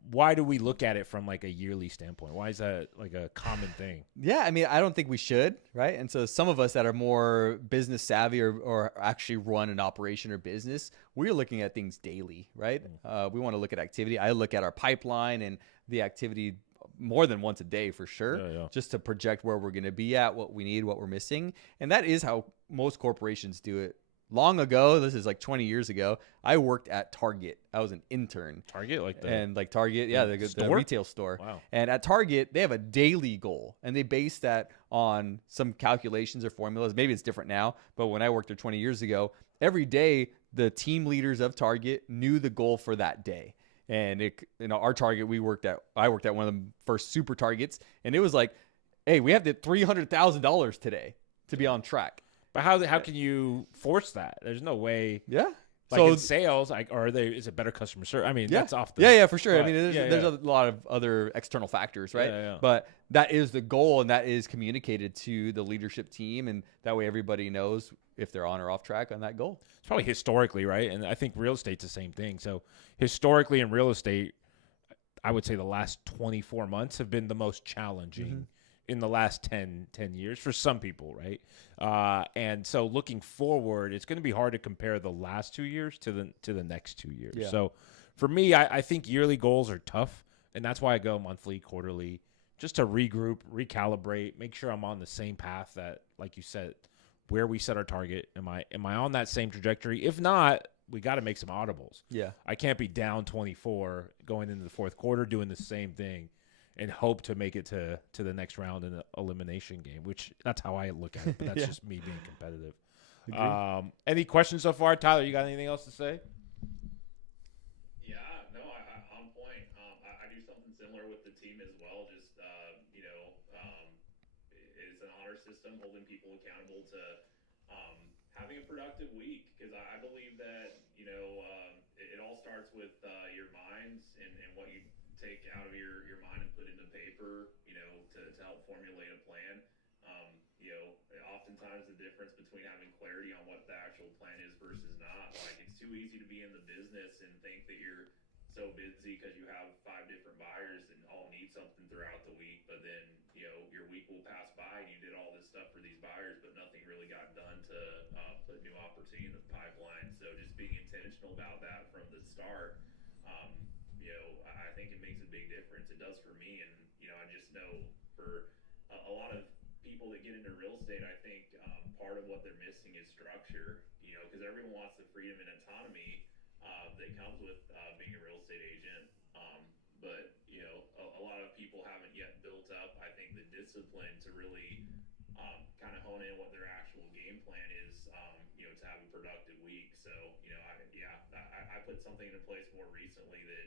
Why do we look at it from like a yearly standpoint? Why is that like a common thing? Yeah, I mean, I don't think we should, right? And so some of us that are more business savvy or actually run an operation or business, we're looking at things daily, right? We want to look at activity. I look at our pipeline and the activity more than once a day for sure, just to project where we're going to be at, what we need, what we're missing. And that is how most corporations do it. Long ago, this is like 20 years ago, I worked at Target. I was an intern. Target, like Target, the retail store. Wow. And at Target, they have a daily goal, and they base that on some calculations or formulas. Maybe it's different now, but when I worked there 20 years ago, every day the team leaders of Target knew the goal for that day. And our Target, I worked at one of the first super Targets, and it was like, hey, we have the $300,000 today to be on track. But how can you force that? There's no way. Yeah. Like so in sales, is it better customer service? I mean, that's off the. Yeah, for sure. I mean, there's a lot of other external factors, right? Yeah. But that is the goal, and that is communicated to the leadership team, and that way everybody knows if they're on or off track on that goal. It's probably historically, right? And I think real estate's the same thing. So historically in real estate, I would say the last 24 months have been the most challenging in the last 10 years for some people, right? And so looking forward, it's going to be hard to compare the last 2 years to the next 2 years. Yeah. So for me, I think yearly goals are tough, and that's why I go monthly, quarterly, just to regroup, recalibrate, make sure I'm on the same path that, like you said, where we set our target. Am I on that same trajectory? If not, we got to make some audibles. Yeah. I can't be down 24 going into the fourth quarter doing the same thing and hope to make it to the next round in the elimination game, which that's how I look at it. But that's just me being competitive. Any questions so far? Tyler, you got anything else to say? Yeah, no, I on point. I do something similar with the team as well. Just, it's an honor system, holding people accountable to having a productive week. Because I believe that, it all starts with your minds and what you take out of your mind and put into paper, to help formulate a plan. Oftentimes the difference between having clarity on what the actual plan is versus not, like it's too easy to be in the business and think that you're so busy because you have 5 different buyers and all need something throughout the week, but then, your week will pass by and you did all this stuff for these buyers, but nothing really got done to put new opportunity in the pipeline. So just being intentional about that from the start, I think it makes a big difference. It does for me. And, I just know for a lot of people that get into real estate, I think part of what they're missing is structure, because everyone wants the freedom and autonomy that comes with being a real estate agent. But, a lot of people haven't yet built up, I think, the discipline to really kind of hone in what their actual game plan is, to have a productive week. So, I put something into place more recently that,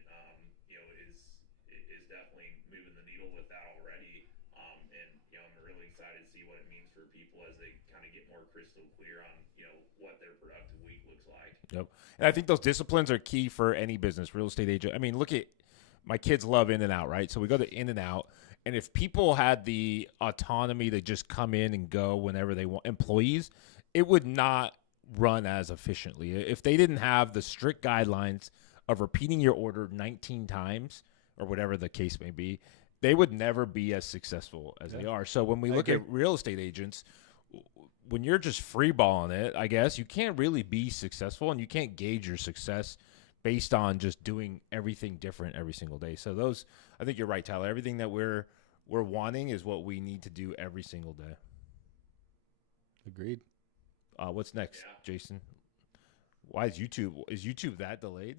is definitely moving the needle with that already. And, I'm really excited to see what it means for people as they kind of get more crystal clear on, what their productive week looks like. Yep. And I think those disciplines are key for any business, real estate agent. I mean, look at my kids love In-N-Out, right? So we go to In-N-Out, and if people had the autonomy to just come in and go whenever they want, employees, it would not run as efficiently. If they didn't have the strict guidelines of repeating your order 19 times or whatever the case may be, they would never be as successful as they are. So when we look at real estate agents, when you're just freeballing it, I guess, you can't really be successful, and you can't gauge your success based on just doing everything different every single day. So those, I think you're right, Tyler. Everything that we're wanting is what we need to do every single day. Agreed. What's next, Yeah. Jason? Why is YouTube that delayed?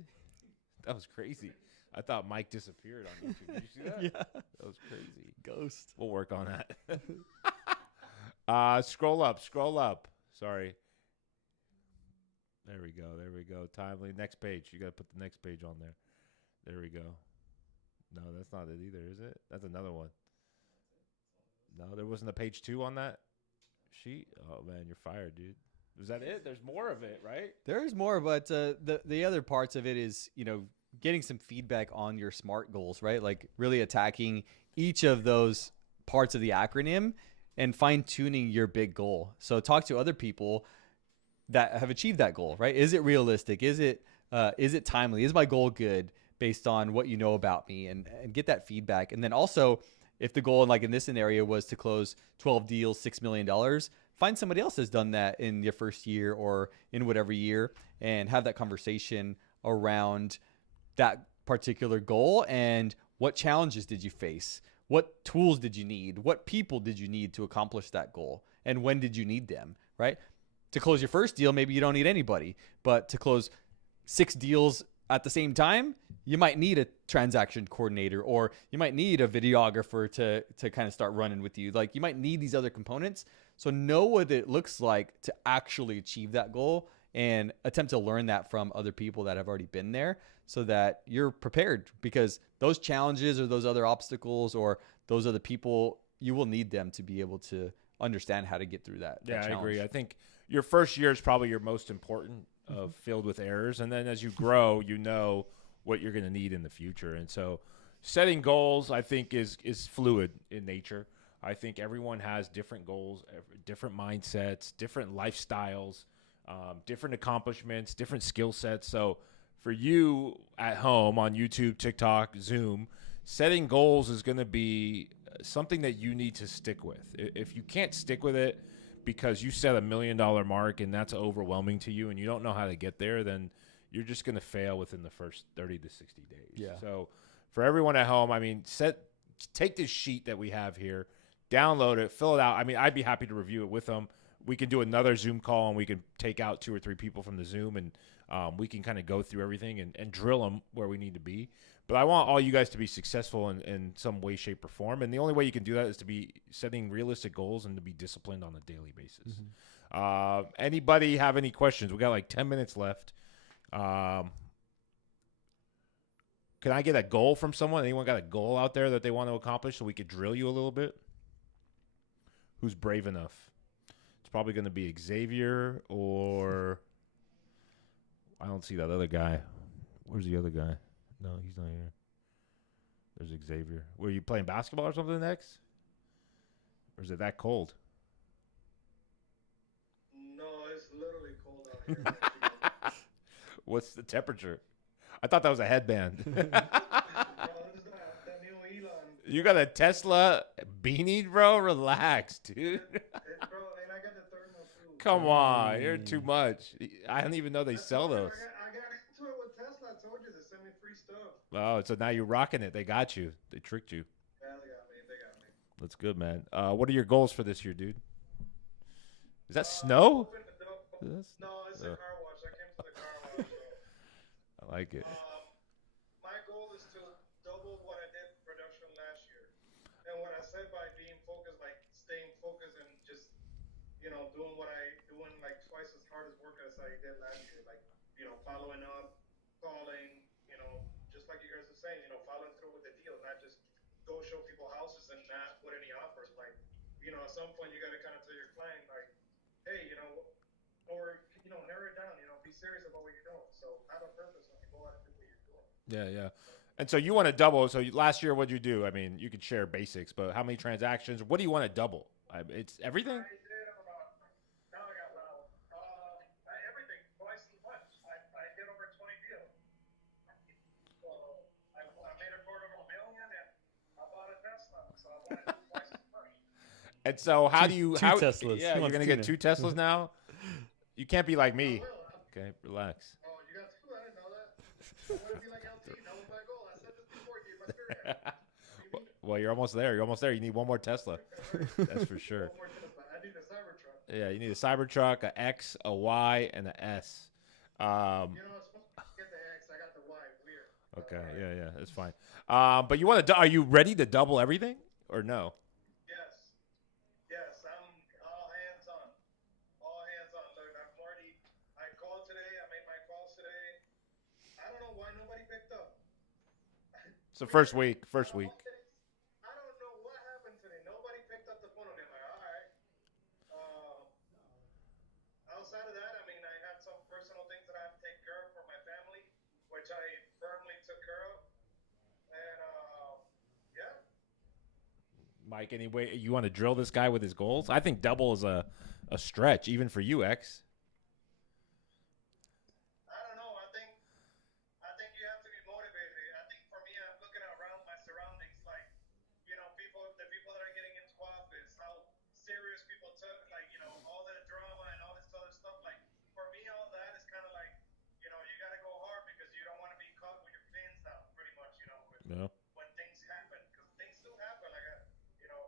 That was crazy. I thought Mike disappeared on YouTube. Did you see that? Yeah. That was crazy. Ghost. We'll work on that. Scroll up. Sorry. There we go. Timely. Next page. You got to put the next page on there. There we go. No, that's not it either, is it? That's another one. No, there wasn't a page 2 on that sheet. Oh man, you're fired, dude. Was that it? There's more of it, right? There's more, but the other parts of it is, getting some feedback on your SMART goals, right? Like really attacking each of those parts of the acronym and fine tuning your big goal. So talk to other people that have achieved that goal, right? Is it realistic? Is it timely? Is my goal good based on what you know about me, and get that feedback. And then also, if the goal, like in this scenario, was to close 12 deals, $6 million, find somebody else that's done that in your first year or in whatever year, and have that conversation around that particular goal and what challenges did you face? What tools did you need? What people did you need to accomplish that goal? And when did you need them, right? To close your first deal, maybe you don't need anybody, but to close 6 deals at the same time, you might need a transaction coordinator, or you might need a videographer to kind of start running with you. Like, you might need these other components. So know what it looks like to actually achieve that goal, and attempt to learn that from other people that have already been there, so that you're prepared, because those challenges or those other obstacles or those other people, you will need them to be able to understand how to get through that. Yeah, that I agree. challenge. I think your first year is probably your most important, filled with errors. And then as you grow, you know what you're going to need in the future. And so setting goals, I think, is fluid in nature. I think everyone has different goals, different mindsets, different lifestyles, different accomplishments, different skill sets. So for you at home on YouTube, TikTok, Zoom, setting goals is going to be something that you need to stick with. If you can't stick with it because you set $1 million mark and that's overwhelming to you and you don't know how to get there, then you're just going to fail within the first 30 to 60 days. Yeah. So for everyone at home, I mean, take this sheet that we have here, download it, fill it out. I mean, I'd be happy to review it with them. We can do another Zoom call, and we can take out 2 or 3 people from the Zoom, and we can kind of go through everything and drill them where we need to be. But I want all you guys to be successful in some way, shape, or form. And the only way you can do that is to be setting realistic goals and to be disciplined on a daily basis. Anybody have any questions? We got like 10 minutes left. Can I get a goal from someone? Anyone got a goal out there that they want to accomplish so we could drill you a little bit? Who's brave enough? It's probably going to be Xavier, or I don't see that other guy. Where's the other guy? No, he's not here. There's Xavier. Were you playing basketball or something next? Or is it that cold? No, it's literally cold out here. What's the temperature? I thought that was a headband. Bro, this is the new Elon. You got a Tesla beanie, bro? Relax, dude. Bro, and I got the thermal too. Come on, you're too much. I don't even know they sell those. I got into it with Tesla. I told you they sent me free stuff. Oh, so now you're rocking it. They got you. They tricked you. Yeah, they got me. They got me. That's good, man. What are your goals for this year, dude? Is that snow? Open the door. That's- No, it's a car wash. I came to the car wash. So. I like it. My goal is to double what I did production last year. And what I said by being focused, like staying focused and just, doing like twice as hard as work as I did last year. Like, following up, calling, just like you guys are saying, following through with the deal, not just go show people houses and not put any offers. Like, at some point you got to kind of tell your client, like, hey, or, narrow it down, be serious about what you're doing. So have a purpose when you go out and do what you're doing. Yeah, yeah. And so you want to double. So last year, what'd you do? I mean, you could share basics, but how many transactions? What do you want to double? It's everything? I did about, now I got loud. Everything, twice as much. I did over 20 deals. So I made a quarter of $1 million and I bought a Tesla. So I bought it twice as much. And so how do you... Two how, Teslas. Yeah, He you're wants going to get two 2 Teslas now? You can't be like me. I will. Okay, relax. Oh, you got two? I didn't know that. I want to be like LT, double my goal. I said this before, gave my spirit animal. What do you mean? Well, you're almost there. You're almost there. You need one more Tesla. That's right. That's for sure. One more Tesla. I need a Cybertruck. Yeah, you need a Cybertruck, a X, a Y, and an S. You know, I was supposed to get the X. I got the Y. Weird. Okay, All right. yeah, that's fine. But you want to? Are you ready to double everything or no? Yes. Yes, I'm all hands on. All hands on. Look, I called today. I made my calls today. I don't know why nobody picked up. It's the first week. First week. I don't know what happened today. Nobody picked up the phone. And they're like, all right. Outside of that, I mean, I had some personal things that I have to take care of for my family, which I firmly took care of. And yeah. Mike, anyway, you want to drill this guy with his goals? I think double is a stretch, even for you, X. I don't know. I think you have to be motivated. I think for me, I'm looking around my surroundings, like, you know, the people that are getting into office, how serious people took, like, you know, all the drama and all this other stuff. Like, for me, all that is kind of like, you know, you got to go hard because you don't want to be caught with your pants down, pretty much, you know, No. when things happen, because things do happen, like, you know,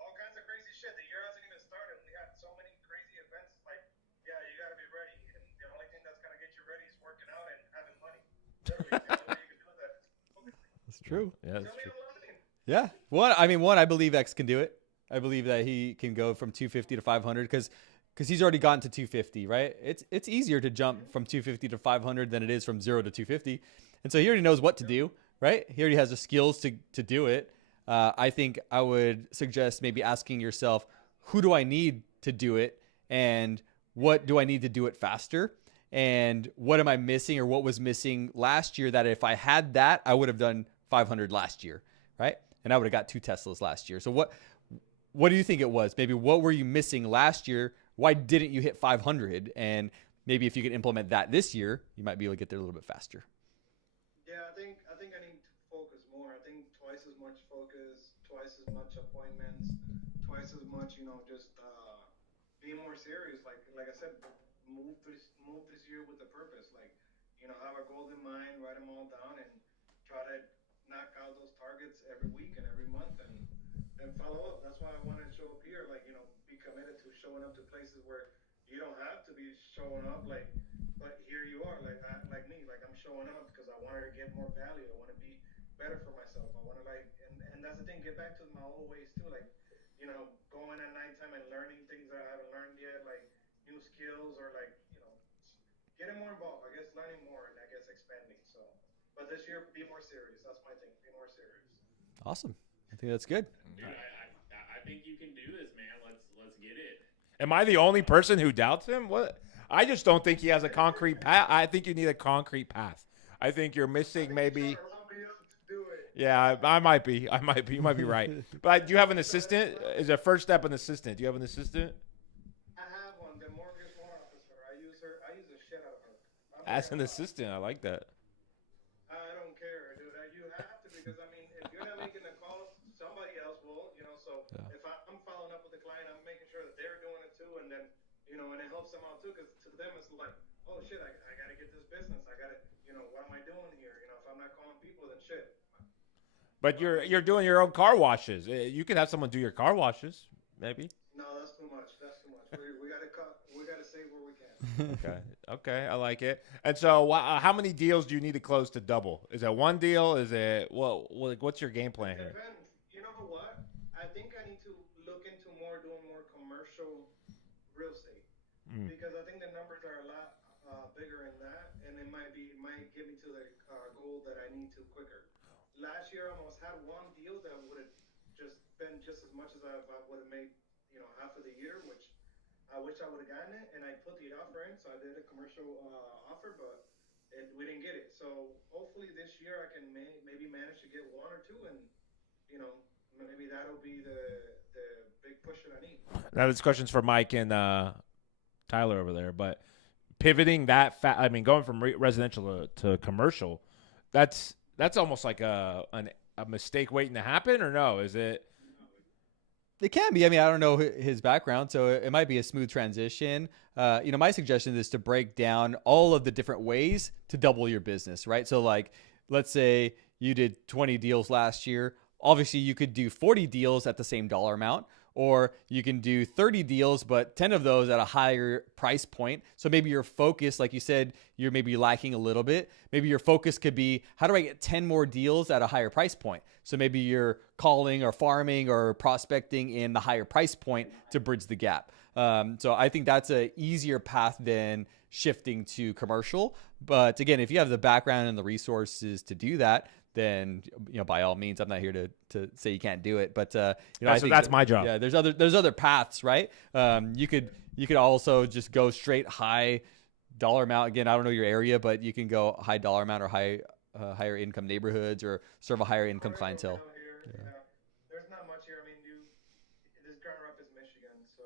all kinds of crazy shit. The year hasn't even started, and we have so many crazy events. Like, yeah, you got to be ready, and the only thing that's gonna get you ready is working out and having money. Literally, the only way you can do that is focusing. That's true. Yeah, that's Tell me true. I'm lying. Yeah. I believe X can do it. I believe that he can go from 250 to 500 because he's already gotten to 250, right? It's easier to jump from 250 to 500 than it is from 0 to 250. And so he already knows what to do, right? He already has the skills to do it. I think I would suggest maybe asking yourself, who do I need to do it? And what do I need to do it faster? And what am I missing or what was missing last year that if I had that, I would have done 500 last year, right? And I would have got 2 Teslas last year. So what do you think it was? Maybe what were you missing last year? Why didn't you hit 500? And maybe if you could implement that this year, you might be able to get there a little bit faster. Yeah, I think I need to focus more. I think twice as much focus, twice as much appointments, twice as much, you know, just be more serious. Like I said, move this year with a purpose. Like, you know, have a goal in mind, write them all down, and try to knock out those targets every week and every month, and follow up. That's why I wanted to show up here. Like, you know, be committed to showing up to places where you don't have to be showing up. Like, but here you are. Like me. Like, I'm showing up because I wanted to get more value. I want to be better for myself. I want to, like, and that's the thing. Get back to my old ways too. Like, you know, going at nighttime and learning things that I haven't learned yet, like new skills, or like, you know, getting more involved. I guess learning more, and I guess expanding. So, but this year, be more serious. That's my thing. Be more serious. Awesome. I think that's good. Dude, I think you can do this, man. Let's get it. Am I the only person who doubts him? What? I just don't think he has a concrete path. I think you need a concrete path. I think you're missing maybe. Somebody else to do it. Yeah, I might be. You might be right. But do you have an assistant? Is a first step an assistant? Do you have an assistant? I have one, the mortgage loan officer. I use the shit out of her. As an assistant, I like that. I don't care, dude. You have to, because I mean, if you're not making the calls, somebody else will, you know. So if I'm following up with the client, I'm making sure that they're doing it too, and then, you know, and it helps them out too, because to them it's like, oh shit, I gotta get this business. I gotta, you know, what am I doing here? You know, if I'm not calling people, then shit. But you're doing your own car washes. You can have someone do your car washes, maybe. No, that's too much. That's too much. We gotta cut. We gotta save where we can. Okay, I like it. And so, how many deals do you need to close to double? Is that one deal? Is it what's your game plan here? Depends. You know what? I think I need to look into doing more commercial real estate, because I think the numbers are a lot bigger in that, and it might get me to the goal that I need to quicker. Last year, I almost had one deal that would have just been just as much as I would have made, you know, half of the year, which I wish I would have gotten it, and I put the offer in, so I did a commercial offer, but we didn't get it. So hopefully this year I can maybe manage to get one or two, and, you know, maybe that'll be the big push that I need. Now this question's for Mike and Tyler over there, but pivoting that going from residential to commercial, that's almost like a mistake waiting to happen, or no? Is it? It can be. I mean, I don't know his background, so it might be a smooth transition. My suggestion is to break down all of the different ways to double your business, right? So, like, let's say you did 20 deals last year. Obviously, you could do 40 deals at the same dollar amount, or you can do 30 deals, but 10 of those at a higher price point. So maybe your focus, like you said, you're maybe lacking a little bit. Maybe your focus could be, how do I get 10 more deals at a higher price point? So maybe you're calling or farming or prospecting in the higher price point to bridge the gap. So I think that's an easier path than shifting to commercial. But again, if you have the background and the resources to do that, then by all means, I'm not here to say you can't do it, but I think that's my job. Yeah, there's other paths, right? You could also just go straight high dollar amount. Again, I don't know your area, but you can go high dollar amount or higher income neighborhoods or serve a higher income clientele. Yeah. There's not much here. I mean, this Grand Rapids, Michigan. So,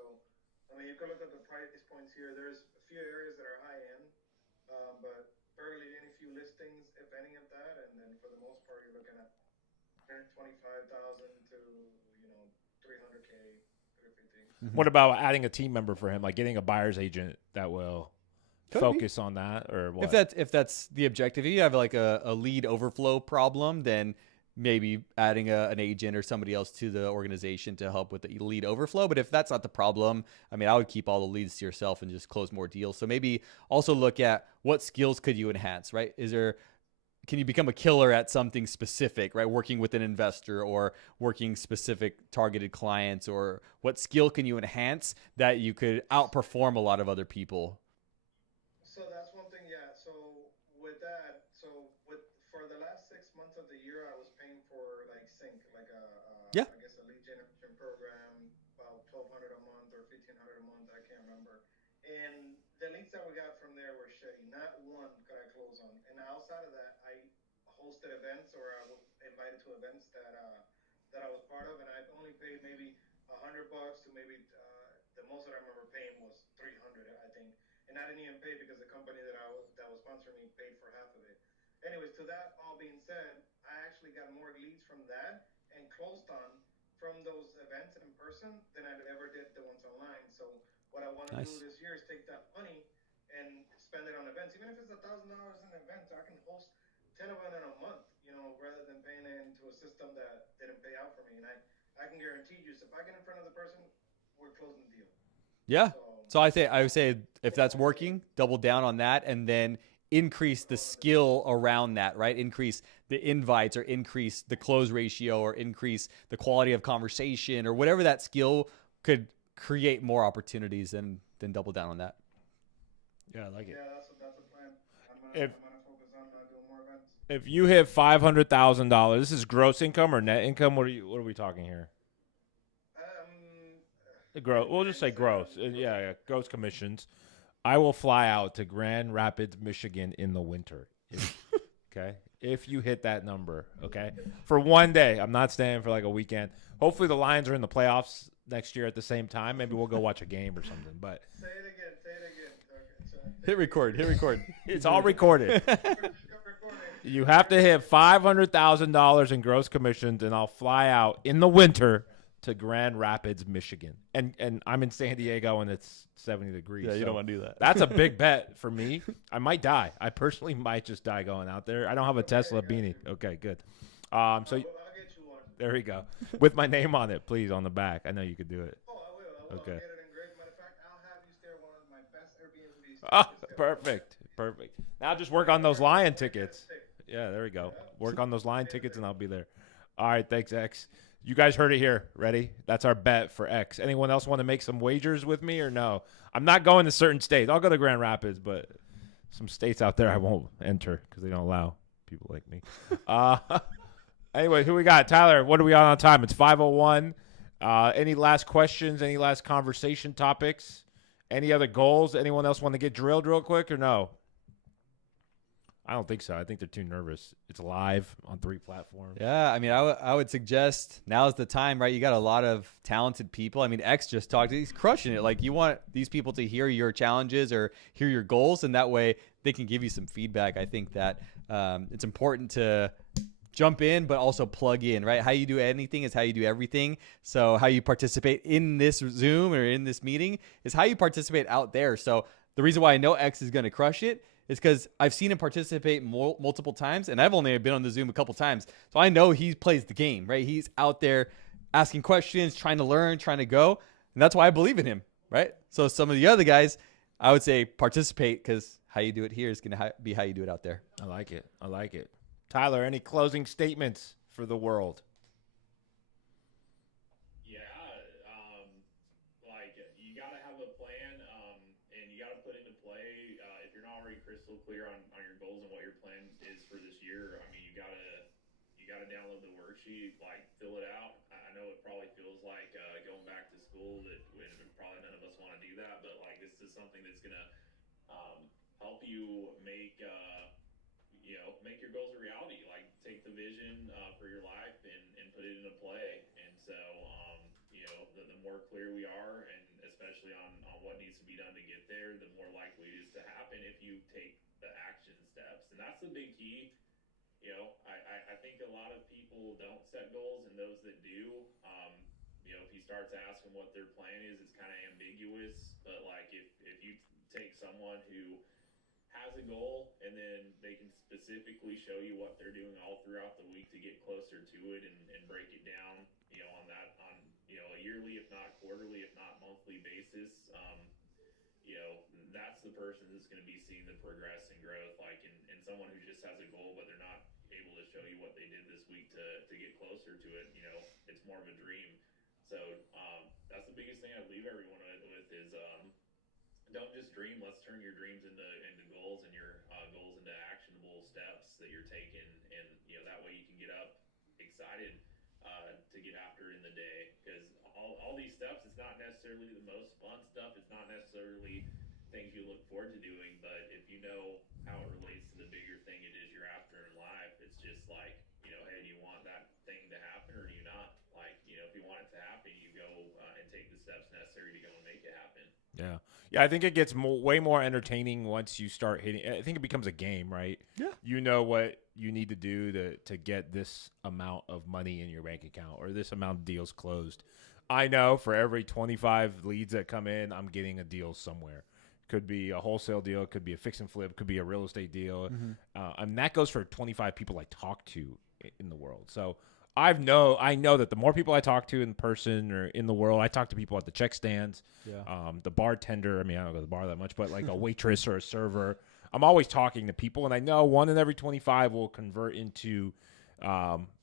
I mean, you can look at the price points here. There's a few areas that are high end, but barely any few listings, if any of that. And then for the most part, you're looking at 125,000 to 300K, 350. What about adding a team member for him, like getting a buyer's agent that will focus on that, or what? If that's the objective, if you have like a lead overflow problem, then maybe adding an agent or somebody else to the organization to help with the lead overflow. But if that's not the problem, I mean, I would keep all the leads to yourself and just close more deals. So maybe also look at what skills could you enhance, right? Can you become a killer at something specific, right? Working with an investor or working specific targeted clients, or what skill can you enhance that you could outperform a lot of other people? So that's one thing, yeah. So with that, for the last 6 months of the year, I was paying for like Sync, like I guess a lead generation program, about $1,200 a month or $1,500 a month, I can't remember. And the leads that we got from there were shitty. Not one could I close on. And outside of that, I hosted events, or I was invited to events that I was part of, and I only paid maybe $100 to maybe the most that I remember paying was $300, I think. And I didn't even pay because the company that was sponsoring me paid for half of it. Anyways, to that all being said, I actually got more leads from that and closed on from those events in person than I ever did the ones online. So what I want to do this year is take that money and spend it on events. Even if it's $1,000 in events, I can host 10 of them in a month, rather than paying it into a system that didn't pay out for me. And I can guarantee you, so if I get in front of the person, we're closing the deal. Yeah. So I would say if that's working, double down on that, and then increase the skill around that, right? Increase the invites, or increase the close ratio, or increase the quality of conversation, or whatever that skill could create more opportunities, and then double down on that. Yeah, I like it. Yeah, that's a plan. I'm gonna focus on doing more events. If you hit $500,000, this is gross income or net income? What are we talking here? Gross. We'll just say gross. Yeah, gross commissions. I will fly out to Grand Rapids, Michigan in the winter. Okay? If you hit that number, okay? For one day. I'm not staying for like a weekend. Hopefully the Lions are in the playoffs next year at the same time. Maybe we'll go watch a game or something. But Say it again. Okay, so Hit record. it's all recorded. You have to hit $500,000 in gross commissions, and I'll fly out in the winter to Grand Rapids, Michigan. And I'm in San Diego, and it's 70 degrees. Yeah, you don't want to do that. That's a big bet for me. I might die. I personally might just die going out there. I don't have a Tesla beanie. Okay, good. So I'll get you one. there we go. With my name on it, please, on the back. I know you could do it. Oh, I will. Okay. I'll get it engraved. Matter of fact, I'll have you stay at one of my best Airbnbs. Oh, perfect. Now just work on those Lion tickets. Yeah, there we go. Work on those Lion tickets, and I'll be there. All right, thanks, X. You guys heard it here. Ready? That's our bet for X. Anyone else want to make some wagers with me or no? I'm not going to certain states. I'll go to Grand Rapids, but some states out there I won't enter because they don't allow people like me. Anyway, who we got? Tyler, what are we on time? It's 5:01. Any last questions? Any last conversation topics? Any other goals? Anyone else want to get drilled real quick or no? I don't think so. I think they're too nervous. It's live on 3 platforms. Yeah, I mean, I would suggest now's the time, right? You got a lot of talented people. I mean, X just talked. He's crushing it. Like, you want these people to hear your challenges or hear your goals, and that way they can give you some feedback. I think that it's important to jump in, but also plug in, right? How you do anything is how you do everything. So how you participate in this Zoom or in this meeting is how you participate out there. So the reason why I know X is going to crush it is because I've seen him participate multiple times, and I've only been on the Zoom a couple times. So I know he plays the game, right? He's out there asking questions, trying to learn, trying to go. And that's why I believe in him, right? So some of the other guys, I would say participate, because how you do it here is going to be how you do it out there. I like it. I like it. Tyler, any closing statements for the world? Yeah, like you got to have a plan, and you got to put into play. If you're not already crystal clear on your goals and what your plan is for this year, I mean, you gotta download the worksheet, like fill it out. I know it probably feels like going back to school, that probably none of us want to do that, but like this is something that's gonna help you make your goals a reality. Like take the vision for your life and put it into play. And so, the more clear we are, and especially on what needs to be done to get there, the more likely it is to happen if you take the action steps. And that's the big key. I think a lot of people don't set goals, and those that do, if you start to ask them what their plan is, it's kind of ambiguous. But like if you take someone who has a goal, and then they can specifically show you what they're doing all throughout the week to get closer to it, and break it down, on a yearly, if not quarterly, if not monthly basis. That's the person that's going to be seeing the progress and growth. Like, and someone who just has a goal, but they're not able to show you what they did this week to get closer to it, it's more of a dream. So, that's the biggest thing I'd leave everyone with is, don't just dream. Let's turn your dreams into goals, and your goals into actionable steps that you're taking, and that way you can get up excited to get after it in the day. Because all these steps, it's not necessarily the most fun stuff. It's not necessarily things you look forward to doing, but if you know how it relates to the bigger thing it is you're after in life, it's just like, hey, do you want that thing to happen, or do you not? Like, if you want it to happen, you go and take the steps necessary to go and make it happen. Yeah. Yeah, I think it gets way more entertaining once you start hitting. I think it becomes a game, right? Yeah. You know what you need to do to get this amount of money in your bank account, or this amount of deals closed. I know for every 25 leads that come in, I'm getting a deal somewhere. Could be a wholesale deal, could be a fix and flip, could be a real estate deal. And that goes for 25 people I talk to in the world. So I know that the more people I talk to in person or in the world, I talk to people at the check stands, the bartender. I mean, I don't go to the bar that much, but like a waitress or a server. I'm always talking to people, and I know one in every 25 will convert into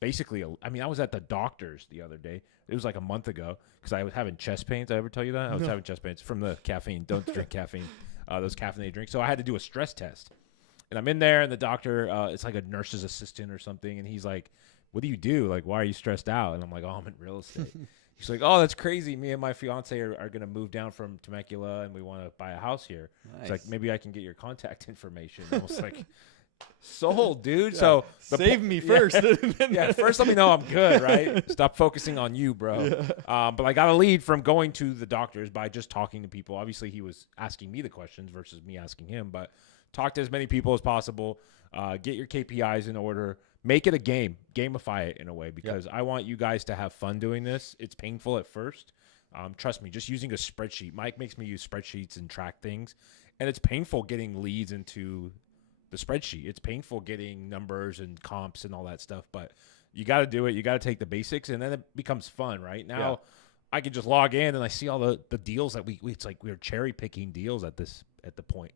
basically. I was at the doctor's the other day. It was like a month ago because I was having chest pains. Did I ever tell you that? I was having chest pains from the caffeine. Don't drink caffeine. Those caffeinated drinks. So I had to do a stress test, and I'm in there, and the doctor, it's like a nurse's assistant or something, and he's like, what do you do? Like, why are you stressed out? And I'm like, oh, I'm in real estate. He's like, oh, that's crazy. Me and my fiance are going to move down from Temecula, and we want to buy a house here. Nice. It's like, maybe I can get your contact information. I was like, sold, dude. So save me first. Yeah, first let me know I'm good, right? Stop focusing on you, bro. But I got a lead from going to the doctors by just talking to people. Obviously, he was asking me the questions versus me asking him, but talk to as many people as possible. Get your KPIs in order. Make it a game. Gamify it in a way, because I want you guys to have fun doing this. It's painful at first. Trust me, just using a spreadsheet. Mike makes me use spreadsheets and track things, and it's painful getting leads into the spreadsheet. It's painful getting numbers and comps and all that stuff, but you got to do it. You got to take the basics, and then it becomes fun, right? Now I can just log in and I see all the deals that it's like we're cherry picking deals at this point.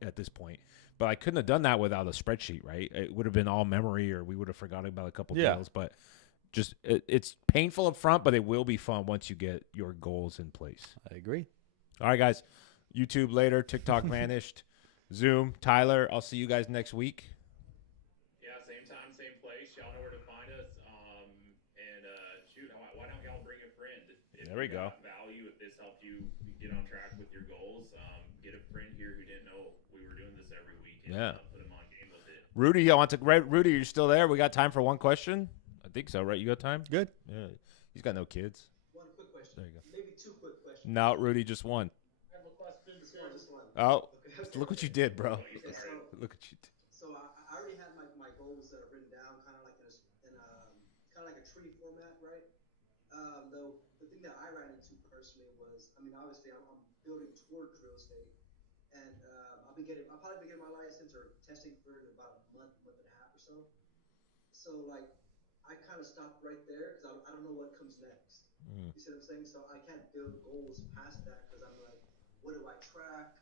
But I couldn't have done that without a spreadsheet, right? It would have been all memory, or we would have forgotten about a couple deals. But just it's painful up front, but it will be fun once you get your goals in place. I agree. All right, guys. YouTube later. TikTok vanished. Zoom. Tyler, I'll see you guys next week. Yeah, same time, same place. Y'all know where to find us. Why don't y'all bring a friend? If There we go. Value, if this helped you get on track with your goals, get a friend here who didn't know we were doing this every week, and put them on game with it. Rudy, Rudy, you're still there? We got time for one question? I think so, right? You got time? Good. Yeah. He's got no kids. One quick question. There you go. Maybe two quick questions. No, Rudy, just one. I have a question. Just one. Oh, Okay. look what you did, bro. Okay, Look what you did. so I already have my goals that are written down, kind of like in a tree format, right? The thing that I ran into personally was, I mean, obviously I'm building towards real estate, and I'll probably be getting my license or testing for it in about a month and a half or so. So like, I kind of stopped right there because I don't know what comes next. You see what I'm saying? So I can't build goals past that because I'm like, what do I track?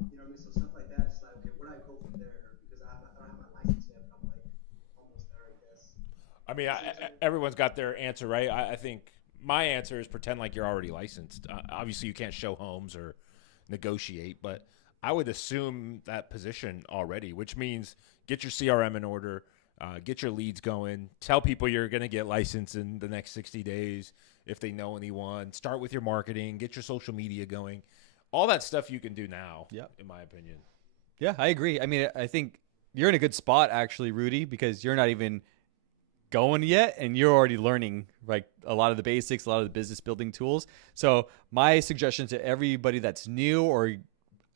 You know what I mean? So stuff like that. It's like, okay, where do I go from there? Because I don't have my license yet, but I'm like almost there, I guess. I mean, You see what I'm saying? everyone's got their answer, right? I think my answer is pretend like you're already licensed. Obviously, you can't show homes or negotiate, but I would assume that position already, which means get your CRM in order, get your leads going, tell people you're going to get licensed in the next 60 days if they know anyone, start with your marketing, get your social media going. All that stuff you can do now, Yep. in my opinion. Yeah, I agree. I mean, I think you're in a good spot actually, Rudy, because you're not even going yet and you're already learning like a lot of the basics, a lot of the business building tools. So my suggestion to everybody that's new or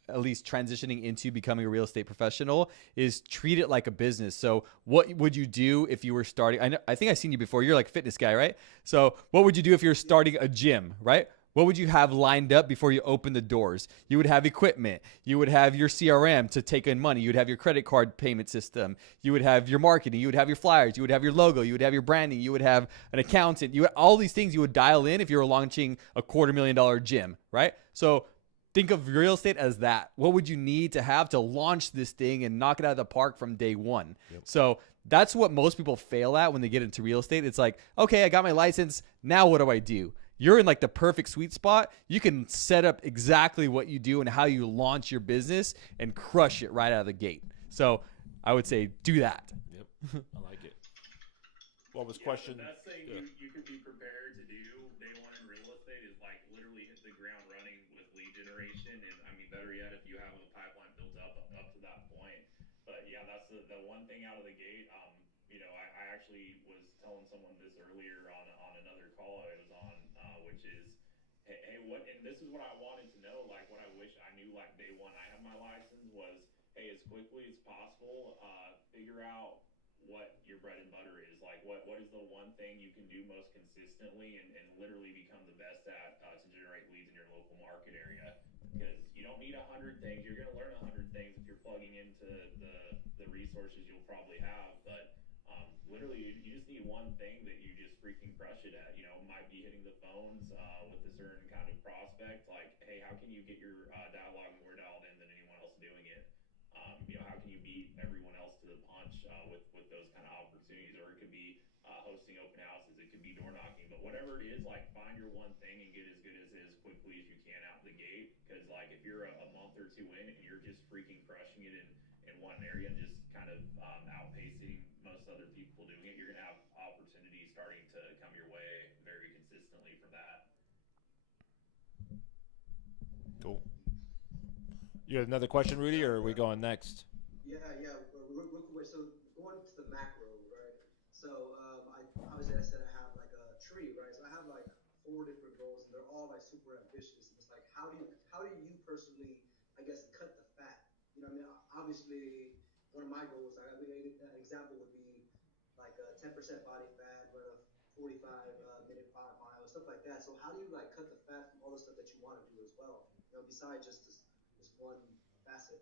at least transitioning into becoming a real estate professional is treat it like a business. So what would you do if you were starting? I think I've seen you before. You're like a fitness guy, right? So what would you do if you're starting a gym, right? What would you have lined up before you open the doors? You would have equipment. You would have your CRM to take in money. You would have your credit card payment system. You would have your marketing. You would have your flyers. You would have your logo. You would have your branding. You would have an accountant. All these things you would dial in if you were launching a $250,000 gym, right? So think of real estate as that. What would you need to have to launch this thing and knock it out of the park from day one? Yep. So that's what most people fail at when they get into real estate. It's like, okay, I got my license. Now what do I do? You're in like the perfect sweet spot. You can set up exactly what you do and how you launch your business and crush it right out of the gate. So I would say do that. Yep, I like it. What was question? The best thing you could be prepared to do day one in real estate is like literally hit the ground running with lead generation, and I mean better yet if you have a pipeline built up to that point. But yeah, that's the one thing out of the gate. I actually was telling someone this earlier on another call I was on, which is, hey, what? And this is what I wanted to know. Like, what I wish I knew, like day one I have my license was, hey, as quickly as possible, figure out what your bread and butter is. Like, what is the one thing you can do most consistently and literally become the best at to generate leads in your local market area. Because you don't need 100 things. You're going to learn 100 things if you're plugging into the resources you'll probably have, but literally, you just need one thing that you just freaking crush it at. Might be hitting the phones with a certain kind of prospect. Like, hey, how can you get your dialogue more dialed in than anyone else doing it? How can you beat everyone else to the punch with those kind of opportunities? Or it could be hosting open houses. It could be door knocking. But whatever it is, like, find your one thing and get as good as it as quickly as you can out the gate. Because, like, if you're a month or two in and you're just freaking crushing it in one area and just kind of outpacing most other people doing it, you're going to have opportunities starting to come your way very consistently from that. Cool. You have another question, Rudy, or are we going next? Yeah. Real quick. So going to the macro, right? So I said I have like a tree, right? So I have like 4 different goals, and they're all like super ambitious. And it's like, how do you personally, I guess, cut the fat? You know what I mean? Obviously, one of my goals, an example would be like a 10% body fat, run a 45-minute 5 mile, stuff like that. So how do you like cut the fat from all the stuff that you want to do as well? Besides just this one facet.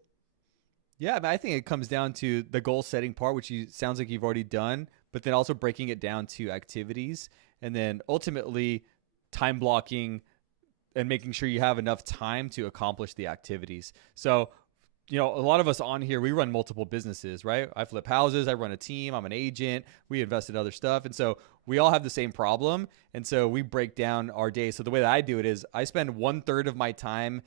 Yeah, I mean, I think it comes down to the goal setting part, which sounds like you've already done, but then also breaking it down to activities and then ultimately time blocking and making sure you have enough time to accomplish the activities. So, a lot of us on here, we run multiple businesses, right? I flip houses, I run a team, I'm an agent, we invest in other stuff. And so we all have the same problem. And so we break down our day. So the way that I do it is I spend 1/3 of my time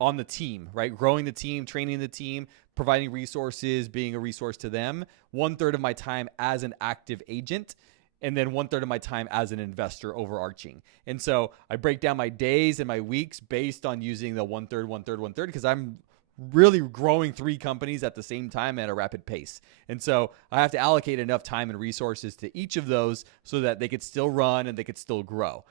on the team, right? Growing the team, training the team, providing resources, being a resource to them. 1/3 of my time as an active agent, and then 1/3 of my time as an investor overarching. And so I break down my days and my weeks based on using the 1/3, 1/3, 1/3, because I'm really growing 3 companies at the same time at a rapid pace. And so I have to allocate enough time and resources to each of those so that they could still run and they could still grow.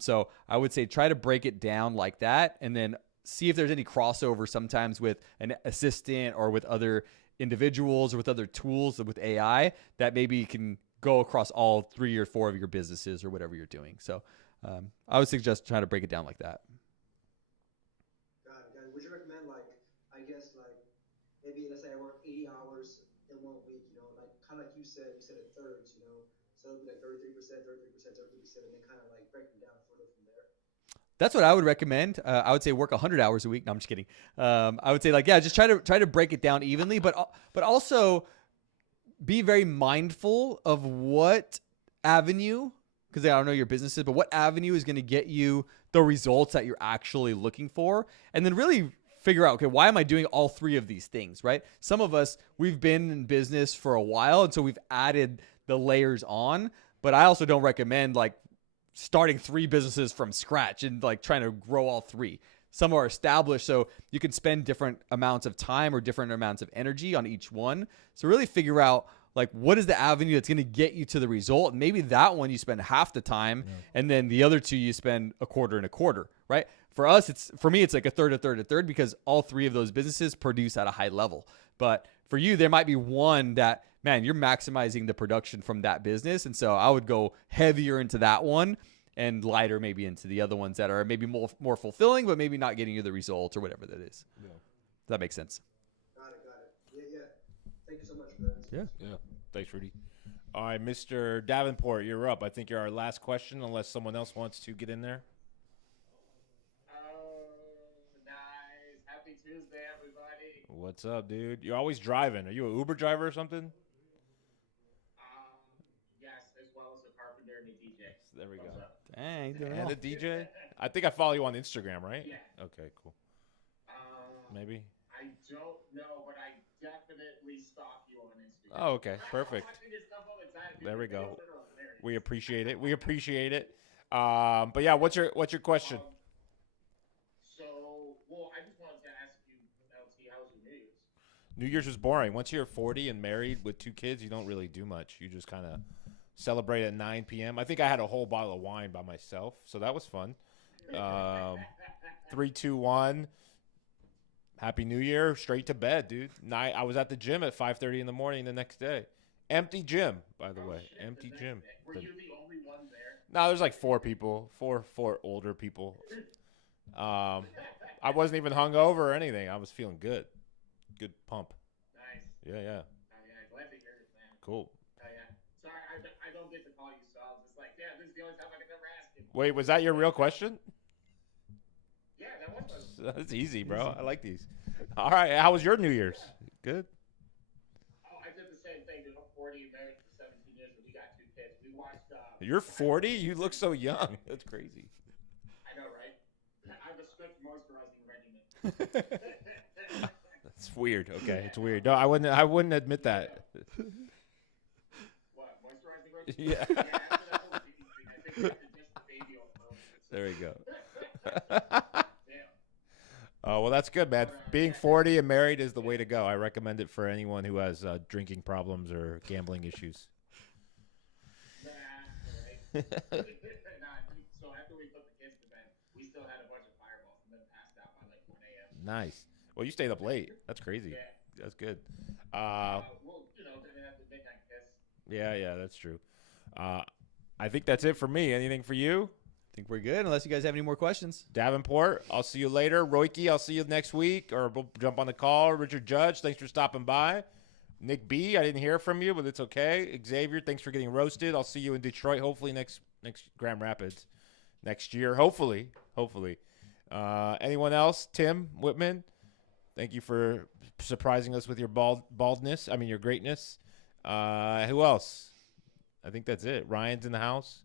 So I would say try to break it down like that, and then see if there's any crossover sometimes with an assistant or with other individuals or with other tools with AI that maybe can go across all 3 or 4 of your businesses or whatever you're doing. So I would suggest trying to break it down like that. Got it. Would you recommend, like, I guess, like, maybe let's say I work 80 hours in 1 week, like kind of like you said it thirds, so it'll be like 33%, 33%, 33%, and then kind of like breaking down further from there. That's what I would recommend. I would say work 100 hours a week. No, I'm just kidding. I would say just try to break it down evenly, but also be very mindful of what avenue, because I don't know your businesses, but what avenue is going to get you the results that you're actually looking for, and then really figure out, okay, why am I doing all 3 of these things, right? Some of us, we've been in business for a while, and so we've added the layers on, but I also don't recommend like starting 3 businesses from scratch and like trying to grow all 3. Some are established, so you can spend different amounts of time or different amounts of energy on each one. So really figure out like what is the avenue that's going to get you to the result. And maybe that one you spend half the time, and then the other 2 you spend a quarter and a quarter, right? For me, it's like a third, because all 3 of those businesses produce at a high level. But for you, there might be one that, man, you're maximizing the production from that business. And so I would go heavier into that one and lighter maybe into the other ones that are maybe more fulfilling, but maybe not getting you the results or whatever that is. Yeah. Does that make sense? Got it. Yeah. Thank you so much for that. Yeah. Thanks, Rudy. All right, Mr. Davenport, you're up. I think you're our last question, unless someone else wants to get in there. Nice. Happy Tuesday, everybody. What's up, dude? You're always driving. Are you an Uber driver or something? Yes, as well as a carpenter and a DJ. There we go. Dang, And a DJ? I think I follow you on Instagram, right? Yeah. Okay, cool. Maybe? I don't know, but I definitely stalk you on Instagram. Oh, okay. Perfect. I'm watching your stuff all the time. There we go. Videos are hilarious. We appreciate it. But yeah, what's your question? I just wanted to ask you, LT, how was your New Year's? New Year's was boring. Once you're 40 and married with 2 kids, you don't really do much. You just kind of celebrate at 9 p.m. I think I had a whole bottle of wine by myself, so that was fun. 3, 2, 1. Happy New Year. Straight to bed, dude. I was at the gym at 5:30 in the morning the next day. Empty gym, by the way. Shit, Empty gym. Were you the only one there? No, there's like 4 people. Four older people. I wasn't even hungover or anything. I was feeling good. Good pump. Nice. Yeah. Oh, yeah. Glad to hear it, man. Cool. Oh, yeah. Sorry, I don't get to call you, so I was just like, yeah, this is the only time I can ever ask you. Wait, was that your real question? Yeah, that was. That's easy, bro. I like these. All right. How was your New Year's? Good. Oh, I did the same thing. I'm 40, married for 17 years, but we got 2 kids. We watched. You're 40? You look so young. That's crazy. I know, right? I have a strict moisturizing regimen. That's weird. Okay, it's weird. No, I wouldn't admit that. What, moisturizing regimen? Yeah. After that whole baby thing, I think after just the baby on the There we go. Damn. Oh, well, that's good, man. Being 40 and married is the way to go. I recommend it for anyone who has drinking problems or gambling issues. Nah, right. So after we put the kids to bed, we still had a bunch of fireballs and then passed out by like 1 a.m. Nice. Well, you stayed up late. That's crazy. Yeah. That's good. Well, didn't have the midnight kiss. Yeah, that's true. I think that's it for me. Anything for you? I think we're good, unless you guys have any more questions. Davenport, I'll see you later. Royke, I'll see you next week, or we'll jump on the call. Richard Judge, thanks for stopping by. Nick B, I didn't hear from you, but it's okay. Xavier, thanks for getting roasted. I'll see you in Detroit, hopefully next Grand Rapids next year. Hopefully. Anyone else? Tim Whitman, thank you for surprising us with your baldness. I mean, your greatness. Who else? I think that's it. Ryan's in the house.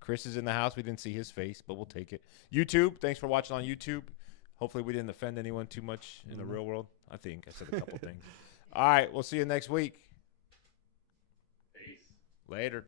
Chris is in the house. We didn't see his face, but we'll take it. YouTube, thanks for watching on YouTube. Hopefully we didn't offend anyone too much in the real world. I think I said a couple things. All right, we'll see you next week. Peace. Later.